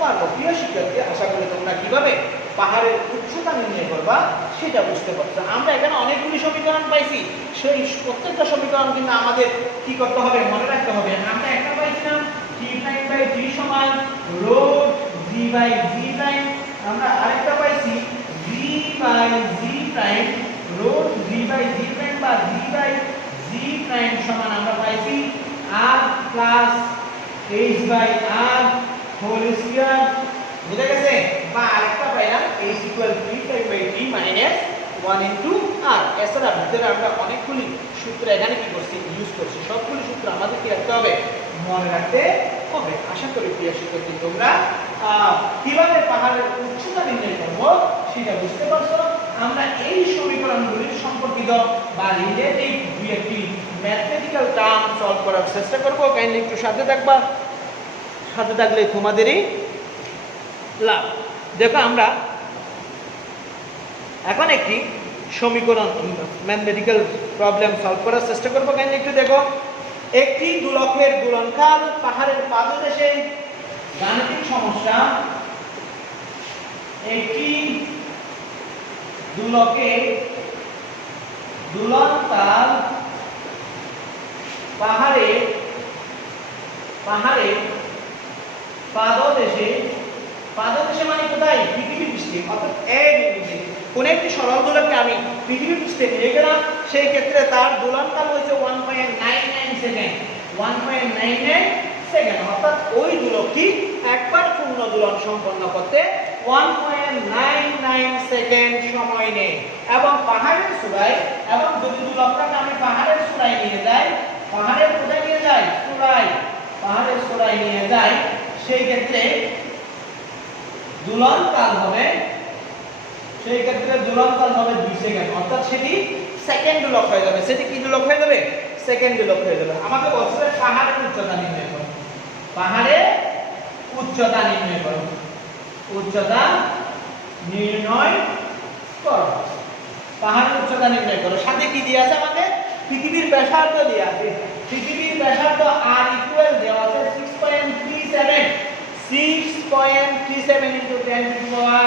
পারবো। প্রিয় শিক্ষার্থী, আশা করি তোমরা কিভাবে পাহাড়ের উচ্চতা নির্ণয় করবা সেটা বুঝতে পারছো। আমরা এখানে অনেকগুলি সমীকরণ পাইছি, সেই প্রত্যেকটা সমীকরণ কিন্তু আমাদের কি করতে হবে? মনে রাখতে হবে। আমরা একটা পাইছিলাম t প্রাইম বাই t সমান root g by g prime, আমরা আরেকটা পাইছি g by g prime root g by g prime, বা g বাই g প্রাইম সমান আমরা পাইছি r plus h by r whole square. বুঝা গেছে? বা আরেকটা পাইলাম h equal t prime by t minus 1 into r। এছাড়া ভিতরে আমরা অনেকগুলি সূত্র এখানে কি করছি? ইউজ করছি। সবগুলি সূত্র আমাদের কি রাখতে হবে? মনে রাখতে হবে। আশা করি প্রিয় শিক্ষার্থী তোমরা কিভাবে পাহাড়ের উচ্চতা নির্ণয় করবো সেটা বুঝতে পারছো। আমরা এই সমীকরণগুলির সম্পর্কিত বা রিলেটিভ দুই একটি ম্যাথমেটিক্যাল টার্ম সলভ করার চেষ্টা করব। কাইন্ডলি একটু সাথে থাকবা, সাথে থাকলে তোমাদেরই লাভ। দেখো আমরা এখন একটি সমীকরণ ম্যাথমেটিক্যাল প্রবলেম সলভ করার চেষ্টা করব। কাইন্ডলি একটু দেখো, একটি দুলকের দুলনকাল পাহাড়ের পাদদেশে। গাণিতিক সমস্যা, একটি দুলকের দুলনকাল পাহাড়ের পাদদেশে। পাদদেশে মানে কোথায়? পৃথিবী পৃষ্ঠে, অর্থাৎ এই বিন্দুতে কোন একটি সরল দোলককে আমি পৃথিবী পৃষ্ঠে নিয়ে গেলাম, সেই ক্ষেত্রে তার দোলনকাল হয়েছে 1.99 সেকেন্ড। 1.99 সেকেন্ড, অর্থাৎ ওই দোলকটি একবার পূর্ণ দোলন সম্পন্ন করতে 1.99 সেকেন্ড সময় নেয়। এবং পাহাড়ের চূড়ায়, এবং যদি দোলকটাকে আমি পাহাড়ের চূড়ায় নিয়ে যাই, পাহাড়ের কোথায় নিয়ে যাই? চূড়ায়, পাহাড়ের চূড়ায় নিয়ে যাই, সেই ক্ষেত্রে দুলনকাল হবে, সেই ক্ষেত্রে দুলনকাল হবে 2 সেকেন্ড, অর্থাৎ সেটি সেকেন্ড দুলক হয়ে যাবে। সেটি কি দুলক হয়ে যাবে? সেকেন্ড দুলক হয়ে যাবে। আমাকে বলছে পাহাড়ের উচ্চতা নির্ণয় করো। পাহাড়ের উচ্চতা নির্ণয় করো। উচ্চতা নির্ণয় করো। পাহাড়ের উচ্চতা নির্ণয় করো। সাথে কি দিয়ে আছে আমাকে? পৃথিবীর ব্যাসার্ধ দিয়ে আছে। পৃথিবীর ব্যাসার্ধ r ইকুয়াল দেওয়া আছে 6.37 into 10 to the power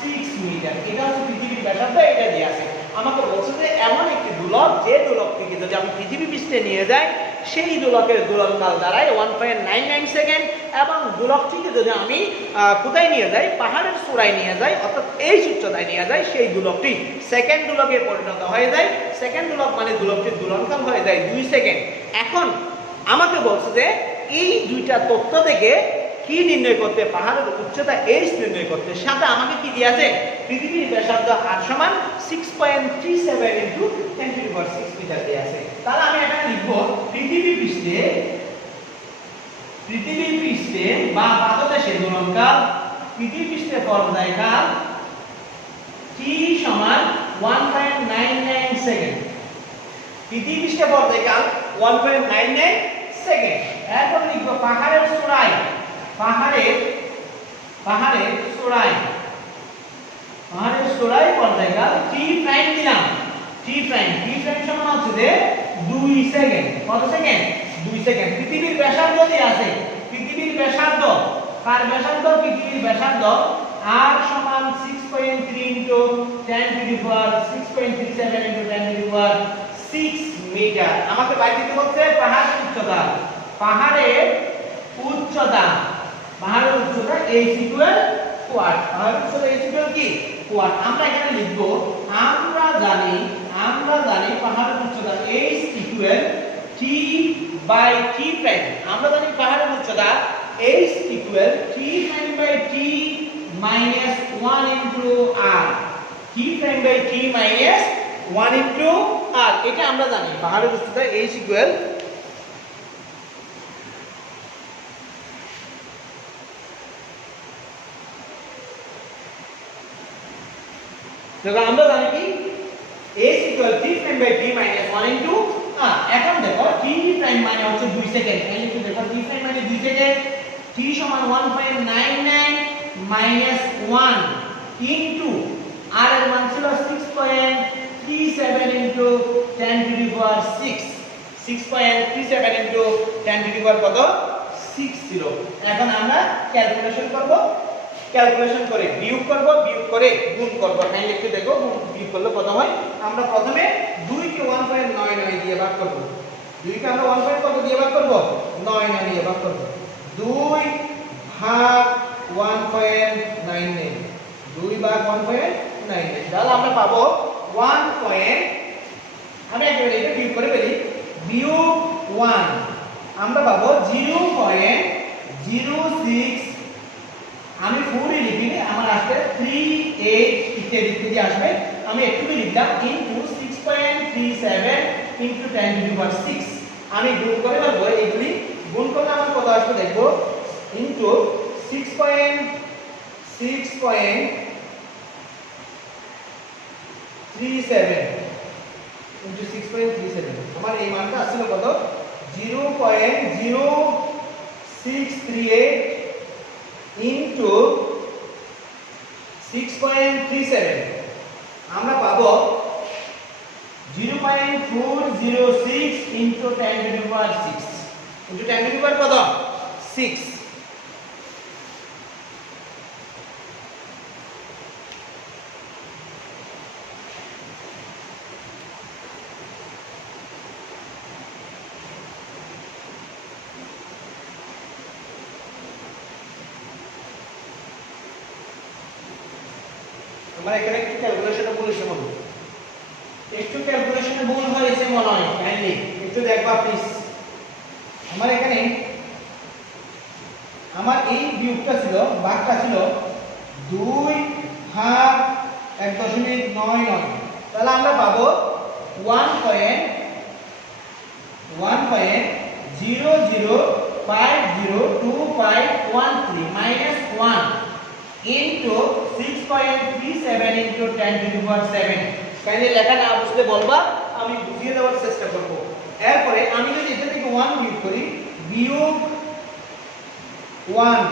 6 metre. এটা হচ্ছে পৃথিবীর ব্যাসার্ধ, এটা দিয়ে আছে। আমাকে বলছে যে এমন একটি দোলক, যে দোলকটিকে যদি আমি পৃথিবী পৃষ্ঠে নিয়ে যাই, সেই দোলকের দোলনকাল দাঁড়ায় 1.99 সেকেন্ড, এবং দোলকটিকে যদি আমি কোথায় নিয়ে যাই? পাহাড়ের চূড়ায় নিয়ে যাই, অর্থাৎ এই উচ্চতায় নিয়ে যাই, সেই দোলকটি সেকেন্ড দোলকে পরিণত হয়ে যায়। সেকেন্ড দোলক মানে দোলকটির দোলনকাল হয়ে যায় 2 সেকেন্ড। এখন আমাকে বলছে যে এই দুইটা তথ্য থেকে কি নির্ণয় করতে? পাহাড়ের উচ্চতা h নির্ণয় করতে। সাথে আমাকে কি দিয়ে আছে? পৃথিবীর ব্যাসার্ধ r সমান 6.37 into 10 to the power 6 metre দিয়ে আছে। তাহলে আমি এখানে লিখব পৃথিবী পৃষ্ঠে বা পাদদেশে দোলনকাল, পৃথিবী পৃষ্ঠে পর্যায়কাল t সমান 1.99 সেকেন্ড। পৃথিবী পৃষ্ঠে পর্যায়কাল 1.99 সেকেন্ড। এরপর লিখব পাহাড়ের চূড়ায়, পাহাড়ের চূড়ায় পর্যায়কাল t প্রাইম দিলাম। t প্রাইম সমান হচ্ছে যে 2 সেকেন্ড। কত সেকেন্ড? 2 সেকেন্ড। পৃথিবীর ব্যাসার্ধ দিয়ে আছে। পৃথিবীর ব্যাসার্ধ, কার ব্যাসার্ধ? পৃথিবীর ব্যাসার্ধ r সমান 6.3 into 10 to the power 6.37 into 10 to the power 6 metre. আমাকে বাইর দিতে হচ্ছে পাহাড়ের উচ্চতা। পাহাড়ের উচ্চতা h ইকুয়াল কোয়াট। পাহাড়ের উচ্চতা h ইকুয়াল কি? কোয়াট। আমরা এখানে লিখব, আমরা জানি পাহাড়ের উচ্চতা h equal t by t prime. আমরা জানি পাহাড়ের উচ্চতা h equal t prime by t minus 1 into r। t prime by t minus 1 into r, এটা আমরা জানি। পাহাড়ের উচ্চতা h ইকুয়াল দেখো আমরা জানি কি h equal t prime by t minus 1 into r। এখন দেখো t প্রাইম মানে হচ্ছে 2 সেকেন্ড। এই যে দেখো t প্রাইম মানে 2 সেকেন্ড, t সমান 1.99 মাইনাস 1 ইনটু r এর মান ছিল 6.37 into 10 to the power 6। 6.37 into 10 to the power কত? 6 ছিল। এখন আমরা ক্যালকুলেশন করব। ক্যালকুলেশন করে বিয়োগ করব, বিয়োগ করে গুণ করব। তাহলে একটু দেখো বিয়োগ করলে কত হয়। আমরা প্রথমে 2 কে 1.99 দিয়ে ভাগ করব। 2 কে আমরা 1. কত দিয়ে ভাগ করব? 99 দিয়ে ভাগ করব। 2 ভাগ 1.99, 2 ভাগ 1.99, তাহলে আমরা পাবো 1. আমি একেবারে এটা বিয়োগ করে ফেলি। বিয়োগ 1 আমরা পাবো 0.06, আমি 4 লিখিনি, আমার আসবে 38 ইত্যাদি ইত্যাদি আসবে। আমি একটু লিখলাম into 6.37 into 10 to the power 6। আমি গুণ করে ফেলবো। এগুলি গুণ করলে আমার কত আসবে দেখবো, ইনটু 6.37 ইনটু 6.37 আমার এই মানটা আসলে কত 0.0638 ইনটু 6.37 আমরা পাবো 0.406 into 10 to the power 6 into 10 to the power কত 6 আমরা এখানে একটু ক্যালকুলেশনে ভুল হয়েছে মনে হয় একটু ক্যালকুলেশনে ভুল হয়েছে মনে হয় কাইন্ডলি একটু দেখবা প্লিজ আমার এখানে আমার এই বিয়োগটা ছিল ভাগটা ছিল 2 ভাগ 1.99 তাহলে আমরা পাবো 1.00502513 minus 1 into 6.37 into 10 to the power 7 kindly লেখা না বুঝলে বলবা আমি বুঝিয়ে দেওয়ার চেষ্টা করব এরপরে আমি যদি এটা থেকে 1 বিয়োগ করি বিয়োগ 1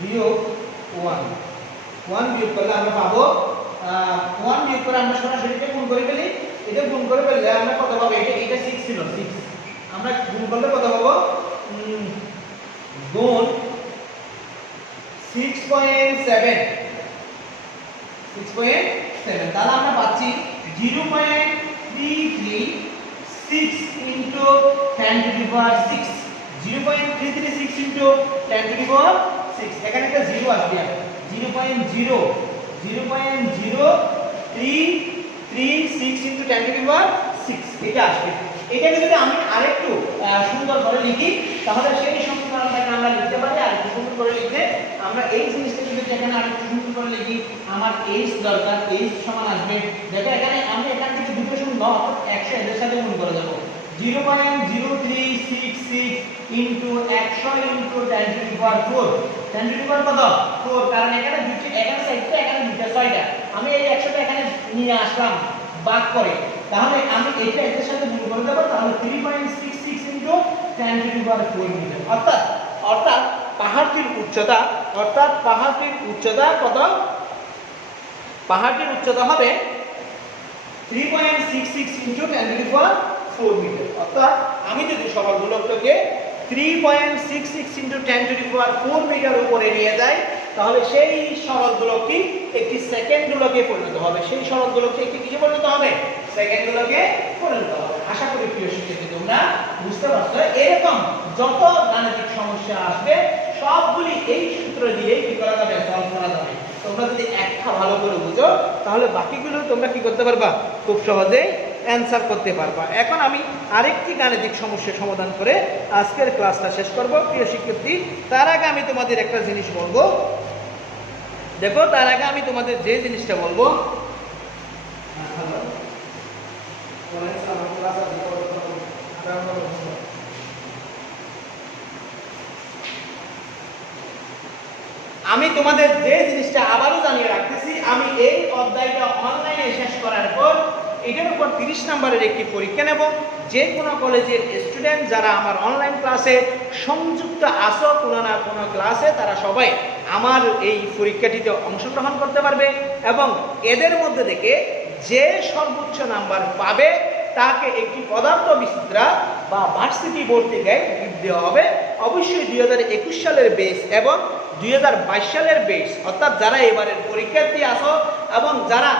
বিয়োগ 1 বিয়োগ করলে আমরা পাবো 1 বিয়োগ করে আমরা সরাসরি এটা গুণ করে ফেলি এটা গুণ করে ফেললে আমরা কত পাবো এটা 6 ছিল 6 আমরা গুণ করলে কত পাবো গুণ 6.7 তাহলে আমরা পাচ্ছি 0.336 into 10 to the power 6 0.336 into 10 to the power 6 এখানে একটা 0 আসবে 0.0336 into 10 to the power 6 এটা আসবে এটাকে যদি আমি আরেকটু সুন্দর করে লিখি তাহলে সেই সমীকরণটাকে আমরা লিখতে পারি আর একটু সুন্দর করে লিখলে আমরা এই জিনিসটাকে যদি এখানে আরেকটু সুন্দর করে লিখি আমার h দরকার h সমান আসবে দেখো এখানে আমরা এখান থেকে দুটো শূন্য 100 এর সাথে গুণ করে দেব 0.0366 into 100 into 10 to the power 4 10 to the power কত 4 কারণ এখানে দুটো এখানে সাইডটা এখানে দুটো ছয়টা আমি এই 100টা এখানে নিয়ে আসলাম ভাগ করে তাহলে আমি এটা এর সাথে গুণ করে দেব তাহলে 3.66 into 10 to the power 4 metre অর্থাৎ পাহাড়টির উচ্চতা কত পাহাড়টির উচ্চতা হবে 3.66 into 10 to the power 4 metre অর্থাৎ আমি যদি সবার গোলকটাকে 3.66 into 10 to the power 4 metre উপরে নিয়ে যাই তাহলে সেই সরল গোলকটি একটি সেকেন্ড গোলকে পরিণত হবে সেই সরল গোলকটি একটি কিসে পরিণত হবে সেকেন্ড গোলকে পরিণত হবে আশা করি প্রিয় শিক্ষার্থী তোমরা বুঝতে পারছো এরকম যত গাণিতিক সমস্যা আসবে সবগুলি এই সূত্র দিয়ে কি করা যাবে সলভ করা যাবে তোমরা যদি একটা ভালো করে বুঝো তাহলে বাকিগুলো তোমরা কি করতে পারবা খুব সহজেই অ্যানসার করতে পারবা এখন আমি আরেকটি গাণিতিক সমস্যা সমাধান করে আজকের ক্লাসটা শেষ করব প্রিয় শিক্ষার্থী তার আগে আমি তোমাদের একটা জিনিস বলবো দেখো তার আগে আমি তোমাদের যে জিনিসটা বলবো আমি তোমাদের যে জিনিসটা আবারও জানিয়ে রাখতেছি আমি এই অধ্যায়টা অনলাইনে শেষ করার পর এটার উপর 30 নম্বরের একটি পরীক্ষা নেব যে কোনো কলেজের স্টুডেন্ট যারা আমার অনলাইন ক্লাসে সংযুক্ত আছো কোনো না কোনো ক্লাসে তারা সবাই আমার এই পরীক্ষাটিতে অংশগ্রহণ করতে পারবে এবং এদের মধ্যে থেকে যে সর্বোচ্চ নাম্বার পাবে তাকে একটি পদার্থবিদ্যা বা ভার্সিটি ভর্তি গাইড গিফট দেওয়া হবে অবশ্যই 2021 সালের বেস এবং 2022 সালের বেস অর্থাৎ যারা এবারের পরীক্ষার্থী আসো এবং যারা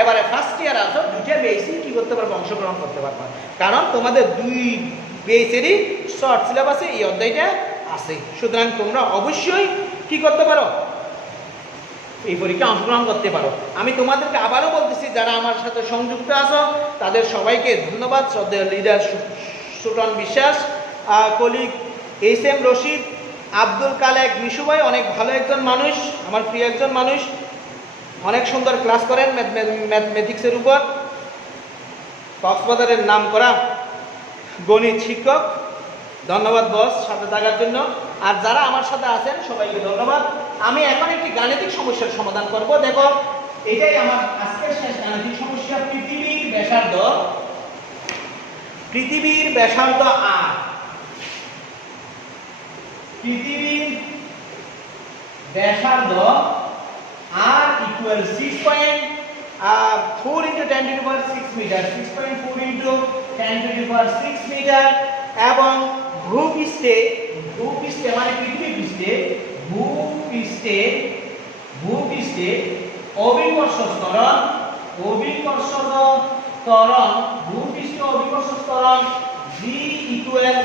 এবারে ফার্স্ট ইয়ার আসো দুইটা বেসই কি করতে পারবে অংশগ্রহণ করতে পারবে কারণ তোমাদের দুই বেসেরই শর্ট সিলেবাসে এই অধ্যায়টা আছে সুতরাং তোমরা অবশ্যই কি করতে পারো এই পরীক্ষা অংশগ্রহণ করতে পারো আমি তোমাদেরকে আবারও বলতেছি যারা আমার সাথে সংযুক্ত আছো তাদের সবাইকে ধন্যবাদ শ্রদ্ধেয় লিডার সুটন বিশ্বাস কলিগ এস.এম. রশিদ আব্দুল কালেক মিশু ভাই অনেক ভালো একজন মানুষ আমার প্রিয় একজন মানুষ অনেক সুন্দর ক্লাস করেন ম্যাথমেটিক্সের উপর কক্সবাজারের নাম করা গণিত শিক্ষক ধন্যবাদ বস সাথে থাকার জন্য। আর যারা আমার সাথে আছেন সবাইকে ধন্যবাদ। আমি এখন একটি গাণিতিক সমস্যার সমাধান করব। দেখো এটাই আমার আজকের শেষ গাণিতিক সমস্যা। পৃথিবীর ব্যাসার্ধ আর পৃথিবীর ব্যাসার্ধ আর equal 6.4 into 10 to the power 6 metre, 6.4 into 10 to the power 6 metre এবং ভূপৃষ্ঠে মানে পৃথিবী পৃষ্ঠে ভূপৃষ্ঠে অভিকর্ষ ত্বরণ ভূপৃষ্ঠ অভিকর্ষ ত্বরণ g equal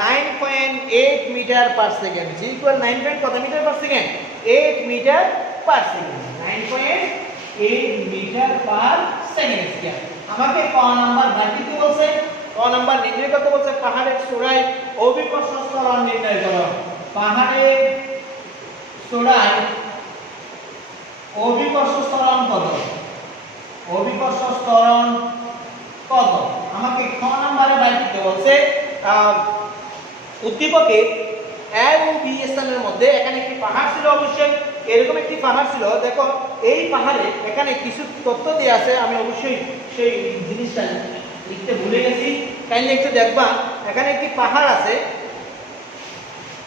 9.8 metre per second. g equal 9. কত metre per second? 8 metre per second. 9.8 metre per second square. আমাকে ক নাম্বার বার দিতে বলছে। ক নাম্বার নির্ণয় করতে বলছে পাহাড়ের চূড়ায় অভিকর্ষ ত্বরণ নির্ণয় করো। পাহাড়ের চূড়ায় অভিকর্ষ ত্বরণ কত? অভিকর্ষ ত্বরণ কত? আমাকে খ নাম্বারে বার দিতে বলছে। উদ্দীপকে এ ও বি স্থানের মধ্যে এখানে একটি পাহাড় ছিল, অবশ্যই এরকম একটি পাহাড় ছিল। দেখো এই পাহাড়ে এখানে কিছু তথ্য দেওয়া আছে, আমি অবশ্যই সেই জিনিসটা লিখতে ভুলে গেছি, কাইন্ডলি একটু দেখবা। এখানে একটি পাহাড় আছে,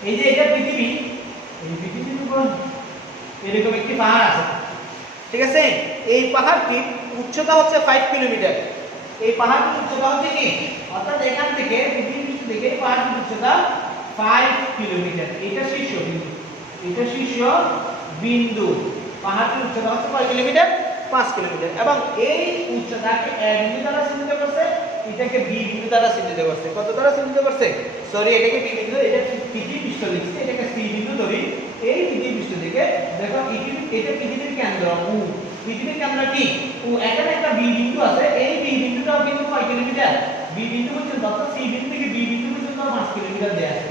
এই যে এটা পৃথিবী, এই পৃথিবীর উপর এরকম একটি পাহাড় আছে, ঠিক আছে। এই পাহাড়টি উচ্চতা হচ্ছে 5 কিলোমিটার। এই পাহাড়টির উচ্চতা হচ্ছে কি, অর্থাৎ এখান থেকে পৃথিবীর পৃষ্ঠ থেকে পাহাড়টির উচ্চতা 5 কিলোমিটার। এটা শীর্ষ বিন্দু। পাহাড়টির উচ্চতা হচ্ছে কয় কিলোমিটার? 5 কিলোমিটার। এবং এই উচ্চতাকে এ বিন্দু দ্বারা চিহ্নিত করছে, এটাকে বি বিন্দু দ্বারা চিহ্নিত করছে। কত দ্বারা চিহ্নিত করছে? সরি, এটাকে বি বিন্দু, এটা পৃথিবী পৃষ্ঠ লিখছে, এটাকে সি বিন্দু ধরি। এই পৃথিবী পৃষ্ঠ থেকে দেখো এটা পৃথিবীর কেন্দ্র ও। পৃথিবীর কেন্দ্র কি? ও। এখানে একটা বি বিন্দু আছে, এই বি বিন্দুটাও কিন্তু কয় কিলোমিটার? বি বিন্দু পর্যন্ত, অর্থাৎ সি বিন্দু থেকে বি বিন্দু পর্যন্ত 5 কিলোমিটার দেয়া আছে।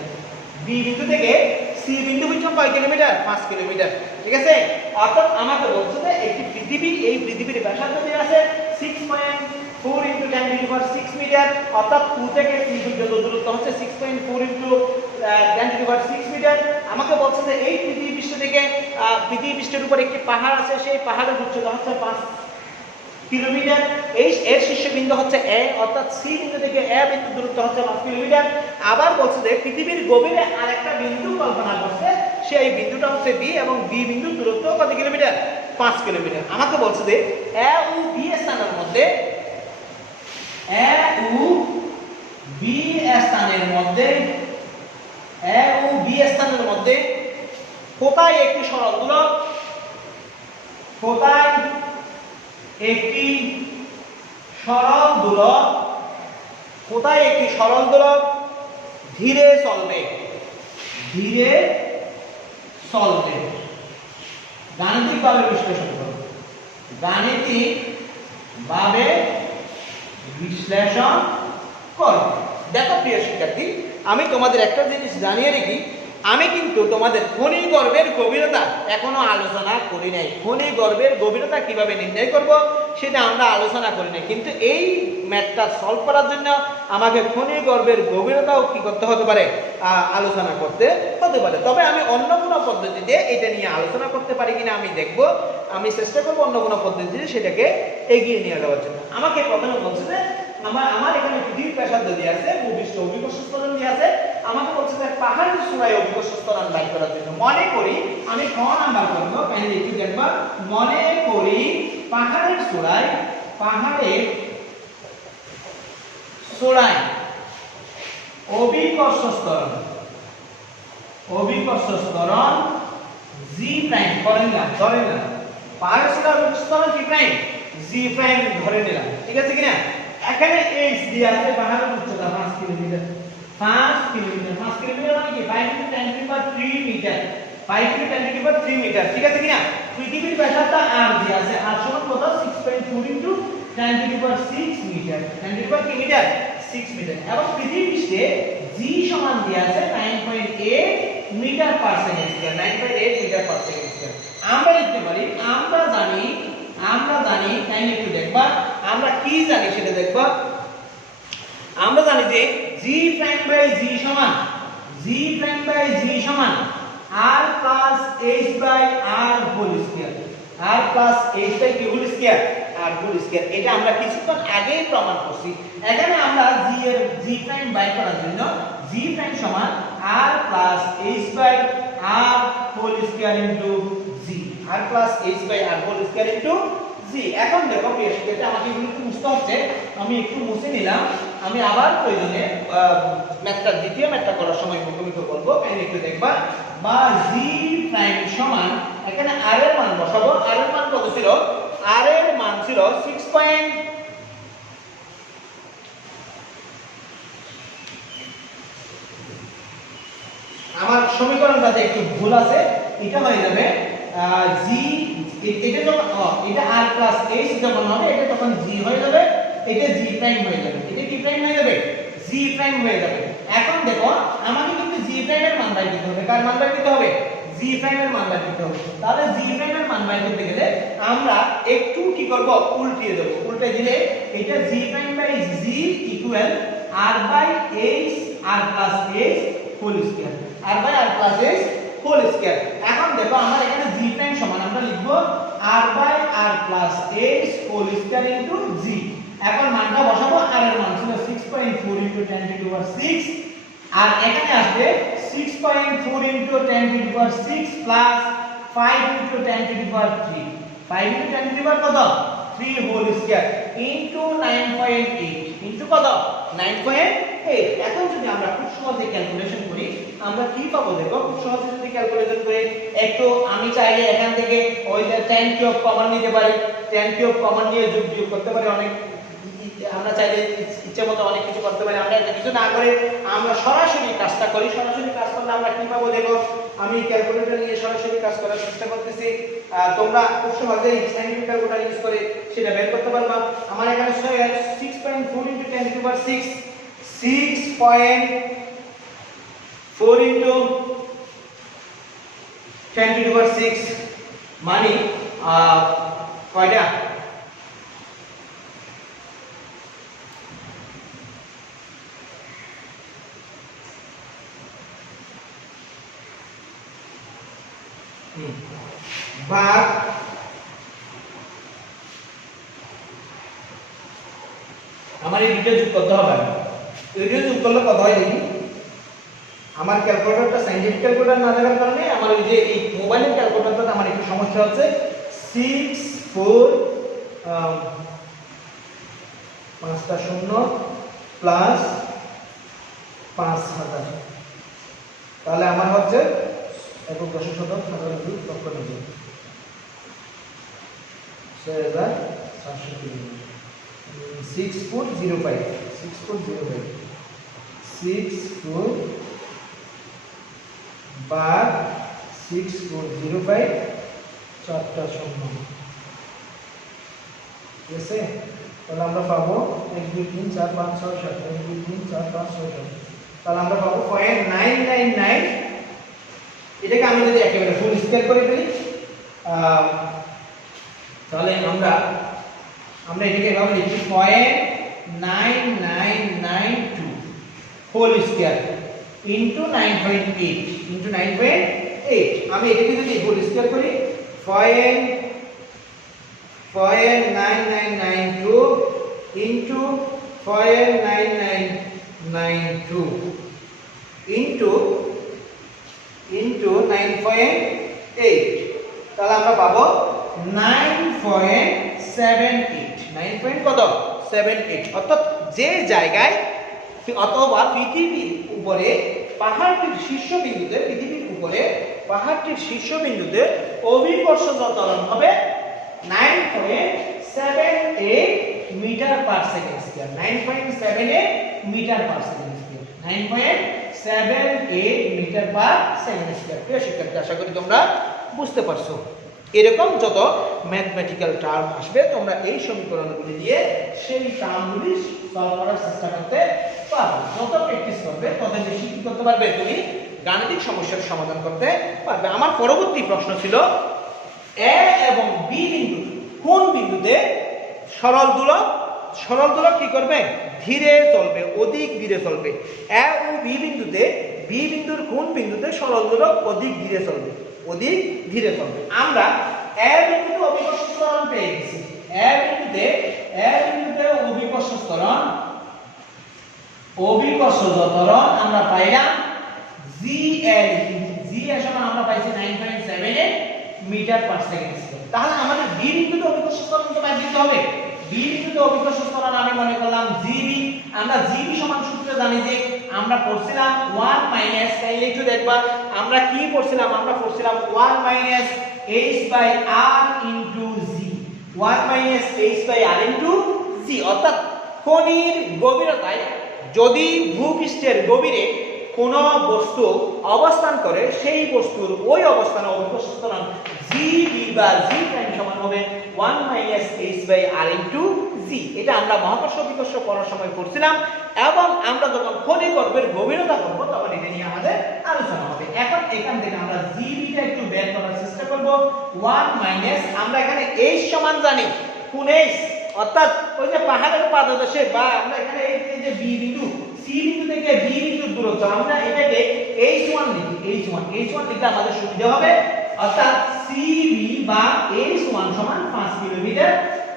বি বিন্দু থেকে সি বিন্দু পর্যন্ত কয় কিলোমিটার? 5 কিলোমিটার, ঠিক আছে। অর্থাৎ আমাকে বলছে যে একটি পৃথিবী, এই পৃথিবীর ব্যাসার্ধ দেয়া আছে 6.4 into 10 to the power 6 metre. অর্থাৎ ও থেকে সি পর্যন্ত দূরত্ব হচ্ছে 6.4 into 10 to the power 6 metre. আমাকে বলছে যে এই পৃথিবী পৃষ্ঠ থেকে পৃথিবী পৃষ্ঠের উপর একটি পাহাড় আছে, সেই পাহাড়ের উচ্চতা হচ্ছে 5 কিলোমিটার। এর শীর্ষবিন্দু হচ্ছে এ, অর্থাৎ সি বিন্দু থেকে এ বিন্দু দূরত্ব হচ্ছে 5 কিলোমিটার। আবার বলছে যে পৃথিবীর গভীরে আরেকটা বিন্দু কল্পনা করছে, সেই বিন্দুটা হচ্ছে বি এবং বি বিন্দুর দূরত্ব কত কিলোমিটার? 5 কিলোমিটার। আমাকে বলছে যে এ ও বি স্থানের মধ্যে কোথায় একটি সরল দোলক ধীরে চলবে। গাণিতিকভাবে বিশ্লেষণ করো। দেখো প্রিয় শিক্ষার্থী, আমি তোমাদের একটা জিনিস জানিয়ে রাখি, আমি কিন্তু তোমাদের খনিগর্ভের গভীরতা এখনো আলোচনা করি নাই। খনিগর্ভের গভীরতা কিভাবে নির্ণয় করব সেটা আমরা আলোচনা করি নাই, কিন্তু এই ম্যাথটা সলভ করার জন্য আমাকে খনিগর্ভের গভীরতাও কি করতে হতে পারে? আলোচনা করতে হতে পারে। তবে আমি অন্য কোনো পদ্ধতিতে এটা নিয়ে আলোচনা করতে পারি কিনা আমি দেখব। আমি চেষ্টা করবো অন্য কোনো পদ্ধতিতে সেটাকে এগিয়ে নিয়ে যাওয়ার জন্য। আমাকে প্রথমে বলছে যে আমার এখানে পৃথিবীর ব্যাসার্ধ দেওয়া আছে, ভূপৃষ্ঠ অভিকর্ষ ত্বরণ দেওয়া আছে। আমাকে বলছে যে পাহাড়ের চূড়ায় অভিকর্ষ ত্বরণ বাইর করার জন্য। মনে করি আমি ক নাম্বার করবো, কাইন্ডলি একটু দেখবা। মনে করি পাহাড়ের চূড়ায় অভিকর্ষ ত্বরণ জি প্রাইম ধরে নিলাম। পাহাড়ের চূড়ায় অভিকর্ষ ত্বরণ জি প্রাইম ধরে নিলাম, ঠিক আছে কিনা। এখানে এইচ দেয়া আছে, পাহাড়ের উচ্চতা 5 কিলোমিটার। 5 কিলোমিটার মানে কি? 5 into 10 to the power 3 metre. 5 into 10 to the power 3 metre, ঠিক আছে কিনা। পৃথিবীর ব্যাসার্ধ আর দেয়া আছে, আর সমান কত? 6.4 into 10 to the power 6 metre. 10 to the power কি মিটার? 6 মিটার। এবং পৃথিবী পৃষ্ঠে জি সমান দেয়া আছে 9.8 metre per second square. 9.8 metre per second square. আমরা লিখতে পারি, আমরা জানি, কাইন্ডলি একটু দেখবা, আমরা কি জানি সেটা দেখবা। আমরা জানি যে জি প্রাইম বাই জি সমান r plus h by r whole square, r plus h by কি whole square, r whole square. এটা আমরা কিছুক্ষণ আগেই প্রমাণ করছি। এখানে আমরা জি এর জি প্রাইম বাই করার জন্য জি প্রাইম সমান r plus h by r whole square into g, r plus h by r whole square into g. এখন দেখো প্রিয় শিক্ষার্থী, আমাকে এগুলো একটু মুছতে হচ্ছে, আমি একটু মুছে নিলাম। আমি আবার প্রয়োজনে ম্যাথটা দ্বিতীয় ম্যাথটা করার সময় মুখোমুখি করব, কাইন্ডলি একটু দেখবা। বা জি প্রাইম সমান এখানে r এর মান বসাবো। r এর মান কত ছিল? r এর মান ছিল 6. আমার সমীকরণটাতে একটু ভুল আছে, এটা হয়ে যাবে জি, এটা যখন এটা r প্লাস h যখন হবে এটা তখন g হয়ে যাবে, এটা g প্রাইম হয়ে যাবে, এটা কি প্রাইম হয়ে যাবে? g প্রাইম হয়ে যাবে। এখন দেখো আমাকে কিন্তু g প্রাইম এর মান বের করতে হবে। কার মান বের করতে হবে? g প্রাইম এর মান বের করতে হবে। তাহলে g প্রাইম এর মান বের করতে গেলে আমরা একটু কি করব? উল্টিয়ে দেব। উল্টে দিলে এটা g prime by g equal r by h r plus h whole square, r by r plus h whole square. এখন দেখো আমার এখানে g প্রাইম সমান আমরা লিখব r by r plus h whole square into g। এখন মানটা বসাবো। r এর মান ছিল 6.4 * 10 টু দি পাওয়ার 6, আর এখানে আসবে 6.4 * 10 to the power 6 plus 5 * 10 to the power 3, 5 * 10 to the power কত? 3 হোল স্কয়ার ইনটু 9.8 ইনটু কত? 9.8। এখন যদি আমরা খুব সহজে ক্যালকুলেশন করি আমরা কি পাবো? দেখো খুব সহজে যদি ক্যালকুলেশন করি, একটু আমি চাইলে এখান থেকে ওই যে 10 কিউব কমন নিতে পারি, 10 কিউব কমন নিয়ে যোগ করতে পারি। অনেক আমরা চাইলে ইচ্ছে মতো অনেক কিছু করতে পারি। আমরা এটা কিছু না করে আমরা সরাসরি কাজটা করি। সরাসরি কাজ করলে আমরা কি পাবো? দেখো আমি ক্যালকুলেটর নিয়ে সরাসরি কাজ করার চেষ্টা করতেছি। তোমরা খুব সহজেই সাইন্টিফিক ক্যালকুলেটর ইউজ করে সেটা বের করতে পারবা। আমার এখানে 6.4 * 10 to the power 6, 6.4 * 10 to the power 6 মানে কয়টা? ভাগ আমার এই দুটো যোগ করতে হবে। এই দুটো যোগ করলে কত হয় দেখি। আমার ক্যালকুলেটরটা সাইন্টিফিক ক্যালকুলেটর না থাকার কারণে আমার ওই যে এই মোবাইলের ক্যালকুলেটরটাতে আমার একটু সমস্যা হচ্ছে। 6 4 5টা 0 প্লাস 5000, তাহলে আমার হচ্ছে 6405 বা 6405 4টা 0, ঠিক আছে? তাহলে আমরা পাবো 1 2 3 4 5 6 7, 1 2 3 4 5 6 7, তাহলে আমরা পাবো 0.999। এটাকে আমি যদি একেবারে ফুল স্কেল করে ফেলি তাহলে আমরা এটাকে এভাবে লিখি 0.9992 হোল স্কয়ার ইনটু 9.8 ইনটু 9.8। আমি এটাকে যদি হোল স্কয়ার করি 0.9992 ইনটু 0.9992 ইনটু 9.8, তাহলে আমরা পাবো 9.78। 9 কত? 78। অর্থাৎ যে জায়গায় অথবা পৃথিবীর উপরে পাহাড়টির শীর্ষবিন্দুতে, পৃথিবীর উপরে পাহাড়টির শীর্ষবিন্দুতে অভিকর্ষজ ত্বরণ হবে 9.78 metre per second square. 9.78 metre per second square, 9.78 metre per second square. প্রিয় শিক্ষার্থী, আশা করি তোমরা বুঝতে পারছো। এরকম যত ম্যাথমেটিক্যাল টার্ম আসবে তোমরা এই সমীকরণগুলি দিয়ে সেই টার্মগুলি সলভ করার চেষ্টা করতে পারবে। যত প্র্যাকটিস করবে তত বেশি কি করতে পারবে? তুমি গাণিতিক সমস্যার সমাধান করতে পারবে। আমার পরবর্তী প্রশ্ন ছিল এ এবং বি বিন্দু কোন বিন্দুতে সরল দোলক সরল দোলক কি করবে? ধীরে চলবে, অধিক ধীরে চলবে। এ ও বি বিন্দুতে, বি বিন্দুর কোন বিন্দুতে সরল দোলক অধিক ধীরে চলবে? অধিক ধীরে চলবে। আমরা এ বিন্দুতে অভিকর্ষ ত্বরণ পেয়ে গেছি। এ বিন্দুতে অভিকর্ষ ত্বরণ আমরা পাইলাম জি এ, জি এ সমান আমরা পাইছি 9.78 মিটার পার সেকেন্ড স্কয়ার। তাহলে আমাদের বি বিন্দুতে অভিকর্ষ ত্বরণ তো বের করতে হবে। বি বিন্দুতে অভিকর্ষ ত্বরণ আমি মনে করলাম জিবি। আমরা জিবি সমান সূত্র জানি যে আমরা পড়ছিলাম 1 মাইনাস, তাইলে একটু দেখবা আমরা কি পড়ছিলাম? আমরা পড়ছিলাম 1 minus h by r into g, 1 minus h by r into g. অর্থাৎ কোণের গভীরতায় যদি ভূপৃষ্ঠের গভীরে কোন বস্তু অবস্থান করে, সেই বস্তুর ওই অবস্থানে অভিকর্ষ ত্বরণ জিবি বা জি প্রাইম সমান হবে 1 minus h by r into g. এটা আমরা মহাকর্ষ বিকর্ষ পড়ার সময় পড়ছিলাম, এবং আমরা যখন খনিগর্ভের গভীরতা করব তখন এটা নিয়ে আমাদের আলোচনা হবে। এখন এখান থেকে আমরা জিবিটা একটু বের করার চেষ্টা করব। 1 মাইনাস, আমরা এখানে h সমান জানি কোন h, অর্থাৎ ওই যে পাহাড়ের পাদদেশে, বা আমরা এখানে এই যে বি বিন্দু, সি বিন্দু থেকে বি বিন্দুর দূরত্ব, আমরা এটাকে h1 লিখি। h1 লিখলে আমাদের সুবিধা হবে। অর্থাৎ সিবি বা h1 সমান 5 কিলোমিটার,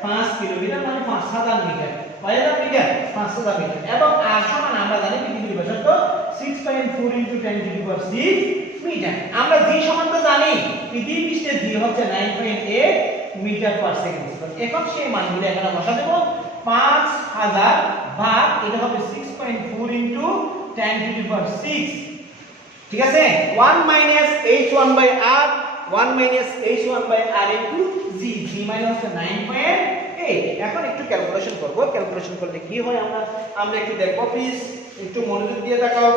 5 কিলোমিটার মানে 5000 মিটার, 5000 মিটার 5000 মিটার। এবং r সমান আমরা জানি পৃথিবীর ব্যাসার্ধ 6.4 * 10⁶ মিটার। আমরা জি সমান তো জানি, পৃথিবী পৃষ্ঠে জি হচ্ছে 9.8 মিটার পার সেকেন্ড স্কয়ার। এখন সেই মানগুলো এখানে বসা দেব। 5000 ভাগ এটা হবে 6.4 * 10⁶। ঠিক আছে? 1 minus h1 by r, 1 minus h1 by r into g, g মানে হচ্ছে 9.8। এখন একটু ক্যালকুলেশন করব। ক্যালকুলেশন করলে কি হয় আমরা একটু দেখব, প্লিজ একটু মনোযোগ দিয়ে তাকাও।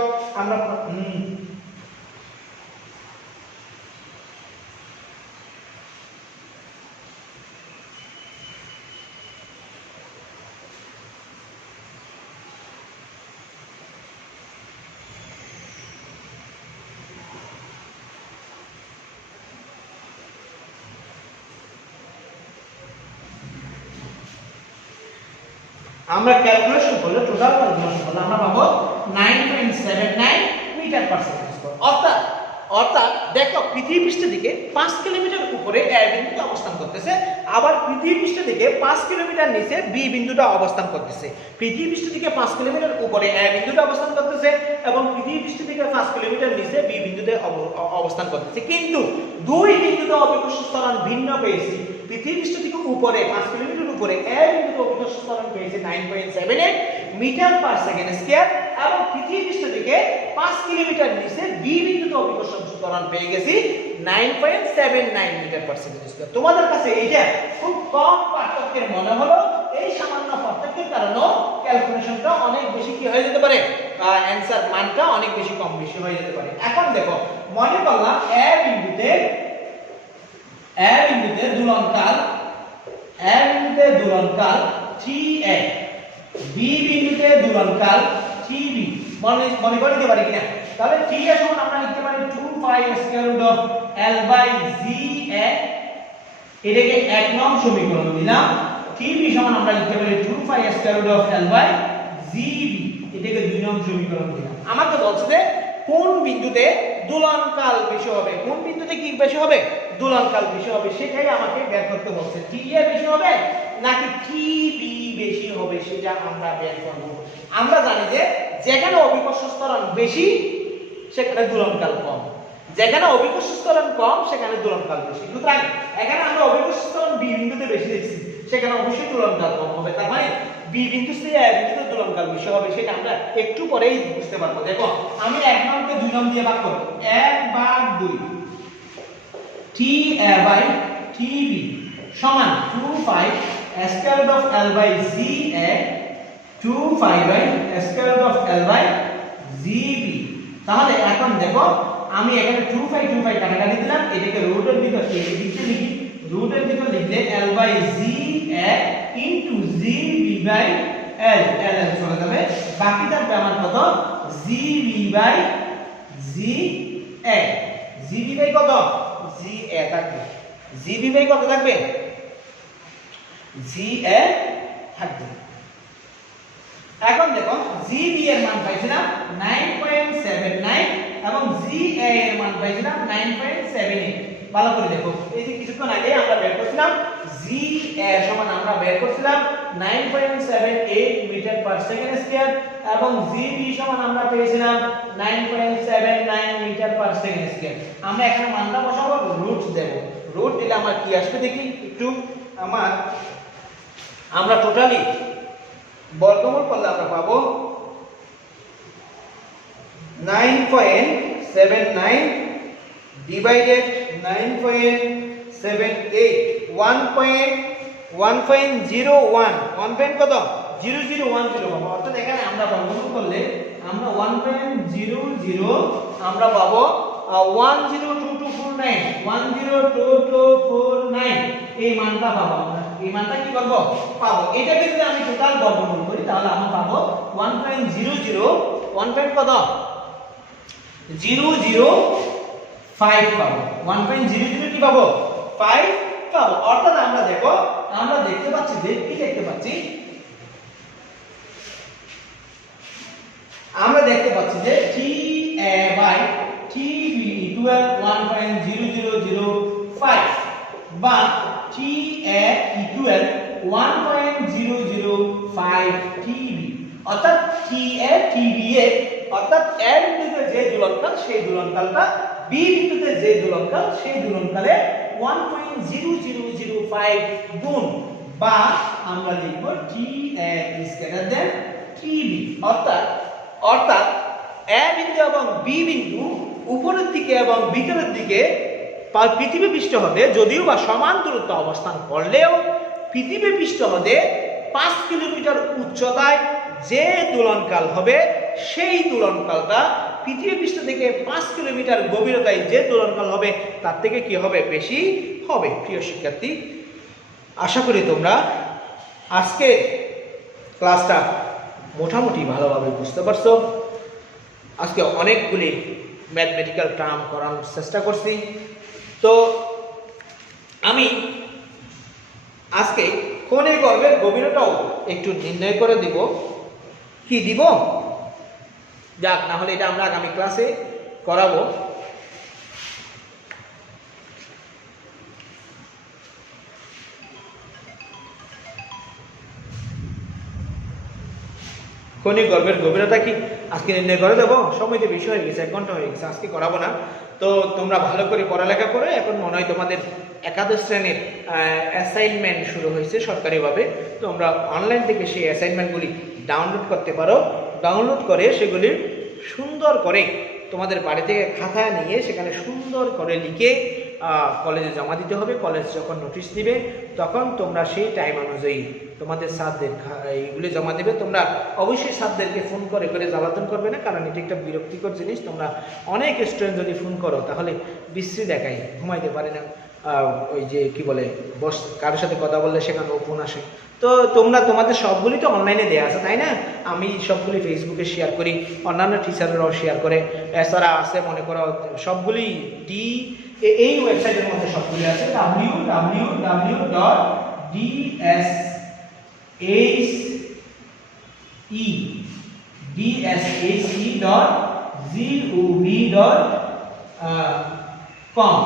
আমরা ক্যালকুলেশন করলে, টোটাল ক্যালকুলেশন করলে আমরা পাবো 9.79 মিটার পার সেকেন্ড স্কয়ার। অর্থাৎ দেখো পৃথিবী পৃষ্ঠের দিকে 5 কিলোমিটার উপরে এ বিন্দুটা অবস্থান করতেছে, আবার পৃথিবী পৃষ্ঠের দিকে 5 কিলোমিটার নিচে বি বিন্দুটা অবস্থান করতেছে। পৃথিবী পৃষ্ঠের দিকে 5 কিলোমিটার উপরে এ বিন্দুটা অবস্থান করতেছে, এবং পৃথিবী পৃষ্ঠের দিকে 5 কিলোমিটার নিচে বি বিন্দুতে অবস্থান করতেছে। কিন্তু দুই বিন্দুতে অভিকর্ষ ত্বরণ ভিন্ন পেয়েছি। পৃথিবী পৃষ্ঠ থেকে উপরে 5 কিলোমিটার উপরে এ বিন্দুতে অভিকর্ষ ত্বরণ পেয়েছি 9.78 মিটার পার সেকেন্ড স্কয়ার, এবং পৃথিবী পৃষ্ঠ থেকে 5 কিলোমিটার নিচে বি বিন্দুতে অভিকর্ষ ত্বরণ পেয়ে গেছি 9.79 মিটার পার সেকেন্ড স্কয়ার। তোমাদের কাছে এইটা খুব কম পার্থক্যের মনে হলো, এই সামান্য পার্থক্যের কারণে ক্যালকুলেশনটা অনেক বেশি কি হয়ে যেতে পারে, অ্যানসার মানটা অনেক বেশি কম বেশি হয়ে যেতে পারে। এখন দেখো, মনে করলাম এ বিন্দুতে দুলনকাল TA, বি বিন্দুতে দুলনকাল TB মনে করে দিতে পারি কিনা? তাহলে TA সমান আমরা লিখতে পারি 2 square root of L by GA, এটাকে 1 নং সমীকরণ দিলাম। TB সমান আমরা লিখতে পারি 2 square root of L by GB, এটাকে 2 নং সমীকরণ দিলাম। আমাকে বলছে যে কোন বিন্দুতে দোলনকাল বেশি হবে, কোন বিন্দুতে কি বেশি হবে, দোলনকাল বেশি হবে, সেটাই আমাকে বের করতে বলছে। TA বেশি হবে নাকি TB বেশি হবে সেটা আমরা বের করব। আমরা জানি যে যেখানে অভিকর্ষ ত্বরণ বেশি সেখানে দোলনকাল কম, যেখানে অভিকর্ষ ত্বরণ কম সেখানে দোলনকাল বেশি। সুতরাং এখানে আমরা অভিকর্ষ ত্বরণ বি বিন্দুতে বেশি দেখছি, সেখানে অবশ্যই দোলনকাল কম হবে। তার মানে বি বিন্দু থেকে এ বিন্দুতে দোলনকাল বেশি হবে, সেটা আমরা একটু পরেই বুঝতে পারবো। দেখো আমি 1 নম্বরকে 2 নম্বর দিয়ে ভাগ করব। 1 ভাগ 2 TA বাই TB সমান 2 square root of L by GA, 2 by square root of L by GB। তাহলে এখন দেখো আমি এখানে 2 কাটাকাটি দিলাম, এটাকে রুটের ভিতর লিখতে লিখি, রুটের ভিতর লিখলে L by GA into GB by L, L চলে যাবে, বাকি থাকবে আমার কত, GB by GA, GB by কত, GA থাকবে, GB বাই কত থাকবে, GA থাকবে। এখন দেখো জিবি এর মান পাইছিলাম 9.79 এবং জিএ এর মান পাইছিলাম 9.78। ভালো করে দেখো, এই যে কিছুক্ষণ আগে আমরা বের করছিলাম জিএ সমান আমরা বের করছিলাম 9.78 মিটার পার সেকেন্ড স্কয়ার এবং জিবি সমান আমরা পেয়েছিলাম 9.79 মিটার পার সেকেন্ড স্কয়ার। আমরা এখানে মানটা বসাবো, রুট দেব। রুট দিলে আমার কি আসবে দেখি একটু। আমরা টোটালি বর্গমূল করলে আমরা পাবো 9.79 ডিভাইডেড 9.78 1.01 কত 0010 পাবো। অর্থাৎ এখানে আমরা বর্গমূল করলে আমরা 1.00 আমরা পাবো 102249 102249 এই মানটা পাবো। আমরা এই মানটা কি করব পাবো। এটাকে যদি আমি টোটাল বর্গমূল করি তাহলে আমরা পাবো 1.00 কত 005 পাবো। 1.00 কি পাবো 5 পাবো। অর্থাৎ আমরা দেখো আমরা দেখতে পাচ্ছি যে কি দেখতে পাচ্ছি, আমরা দেখতে পাচ্ছি যে TA বাই TB ইকুয়াল 1.0005 বা TA ইকুয়াল 1.005 TB। অর্থাৎ TA TB এ অর্থাৎ A বিন্দুতে যে দুলনকাল সেই দুলনকালটা B বিন্দুতে যে দুলনকাল সেই দুলনকালে 1.0005 গুণ বা আমরা লিখব TA is greater than TB। অর্থাৎ A বিন্দু এবং B বিন্দু উপরের দিকে এবং ভিতরের দিকে পৃথিবী পৃষ্ঠ হতে যদিও বা সমান দূরত্ব অবস্থান করলেও পৃথিবী পৃষ্ঠ হতে 5 কিলোমিটার উচ্চতায় যে দোলনকাল হবে সেই দোলনকালটা পৃথিবী পৃষ্ঠ থেকে 5 কিলোমিটার গভীরতায় যে দোলনকাল হবে তার থেকে কি হবে বেশি হবে। প্রিয় শিক্ষার্থী, আশা করি তোমরা আজকে ক্লাসটা মোটামুটি ভালোভাবে বুঝতে পারছো। আজকে অনেকগুলি ম্যাথমেটিক্যাল টার্ম করানোর চেষ্টা করছি। তো আমি আজকে কোণের গর্ভের গভীরতাও একটু নির্ণয় করে দিব। কি দিব যাক, না হলে এটা আমরা আগামী ক্লাসে করাবো। কোণের গর্ভের গভীরতা কি আজকে নির্ণয় করে দেবো। সময় তো বেশি হয়ে গেছে, 1 ঘন্টা হয়ে গেছে, আজকে করাবো না। তো তোমরা ভালো করে পড়ালেখা করে, এখন মনে হয় তোমাদের একাদশ শ্রেণীর অ্যাসাইনমেন্ট শুরু হয়েছে সরকারিভাবে। তোমরা অনলাইন থেকে সেই অ্যাসাইনমেন্টগুলি ডাউনলোড করতে পারো। ডাউনলোড করে সেগুলি সুন্দর করে তোমাদের বাড়ি থেকে খাতায় নিয়ে সেখানে সুন্দর করে লিখে কলেজে জমা দিতে হবে। কলেজ যখন নোটিশ দিবে তখন তোমরা সেই টাইম অনুযায়ী তোমাদের স্যারদের এইগুলি জমা দেবে। তোমরা অবশ্যই স্যারদেরকে ফোন করে জ্বালাতন করবে না, কারণ এটি একটা বিরক্তিকর জিনিস। তোমরা অনেক স্টুডেন্ট যদি ফোন করো তাহলে বিশ্রী দেখায়, ঘুমাইতে পারে না, ওই যে কি বলে কারোর সাথে কথা বললে সেখানে ফোন আসে। তো তোমরা তোমাদের সবগুলি তো অনলাইনে দেওয়া আছে, তাই না? আমি সবগুলি ফেসবুকে শেয়ার করি, অন্যান্য টিচাররাও শেয়ার করে, এছাড়া আছে মনে করো সবগুলি এই ওয়েবসাইটের মধ্যে সবগুলি আছে www.dsace.gov.com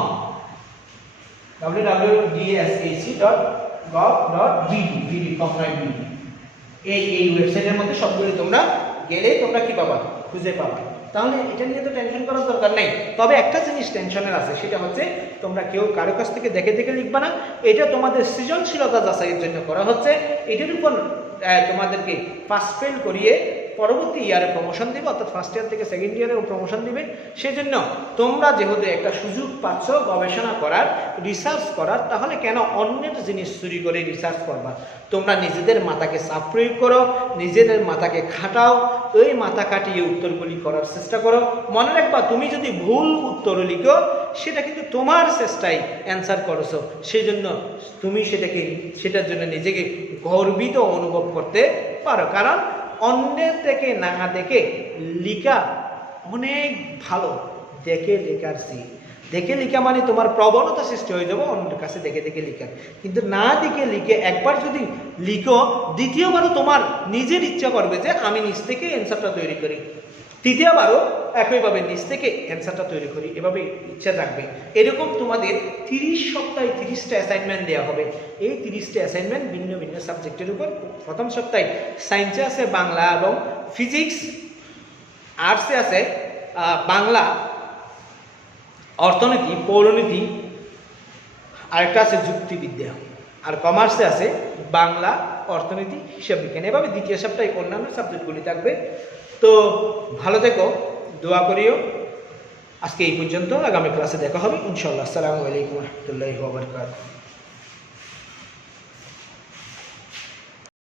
www.dsace.gov.bd এই ওয়েবসাইটের মধ্যে সবগুলি তোমরা গেলে তোমরা কি পাবা খুঁজে পাবা। তাহলে এটা নিয়ে তো টেনশন করার দরকার নেই। তবে একটা জিনিস টেনশনের আছে, সেটা হচ্ছে তোমরা কেউ কারো কাছ থেকে দেখে লিখবা না। এটা তোমাদের সৃজনশীলতা যাচাইয়ের জন্য করা হচ্ছে। এটার উপর তোমাদেরকে পাস ফেল করিয়ে পরবর্তী ইয়ারে প্রমোশন দেবে, অর্থাৎ ফার্স্ট ইয়ার থেকে সেকেন্ড ইয়ারেও প্রমোশন দিবে। সেজন্য তোমরা যেহেতু একটা সুযোগ পাচ্ছ গবেষণা করার, রিসার্চ করার, তাহলে কেন অন্যের জিনিস চুরি করে রিসার্চ করবা? তোমরা নিজেদের মাথাকে চাপ প্রয়োগ করো, নিজেদের মাথাকে খাটাও, ওই মাথা কাটিয়ে উত্তরগুলি করার চেষ্টা করো। মনে রাখবা, তুমি যদি ভুল উত্তর লিখো সেটা কিন্তু তোমার চেষ্টায় অ্যান্সার করেছো, সেই জন্য তুমি সেটার জন্য নিজেকে গর্বিত অনুভব করতে পারো। কারণ অন্যের থেকে না দেখে লেখা অনেক ভালো, দেখে লেখার চেয়ে। দেখে লিখা মানে তোমার প্রবণতা সৃষ্টি হয়ে যাবে অন্যের কাছে দেখে দেখে লিখা, কিন্তু না দেখে লিখে একবার যদি লিখো দ্বিতীয়বারও তোমার নিজের ইচ্ছা করবে যে আমি নিজ থেকে অ্যান্সারটা তৈরি করি, তৃতীয়বারও একইভাবে নিজ থেকে অ্যান্সারটা তৈরি করি, এভাবে ইচ্ছা থাকবে। এরকম তোমাদের 30 সপ্তাহে 30টা অ্যাসাইনমেন্ট দেওয়া হবে। এই 30টা অ্যাসাইনমেন্ট ভিন্ন ভিন্ন সাবজেক্টের উপর। প্রথম সপ্তাহে সায়েন্সে আছে বাংলা এবং ফিজিক্স, আর্টসে আছে বাংলা, অর্থনীতি, পৌরনীতি, আরেকটা আছে যুক্তিবিদ্যা, আর কমার্সে আছে বাংলা, অর্থনীতি, হিসাব বিজ্ঞান। এভাবে দ্বিতীয় সপ্তাহে অন্যান্য সাবজেক্টগুলি থাকবে। তো ভালো থেকো, দোয়া করিও। আজকে এই পর্যন্ত, আগামী ক্লাসে দেখা হবে ইনশাআল্লাহ। আসসালামু আলাইকুম ওয়া রাহমাতুল্লাহি ওয়া বারাকাতুহু।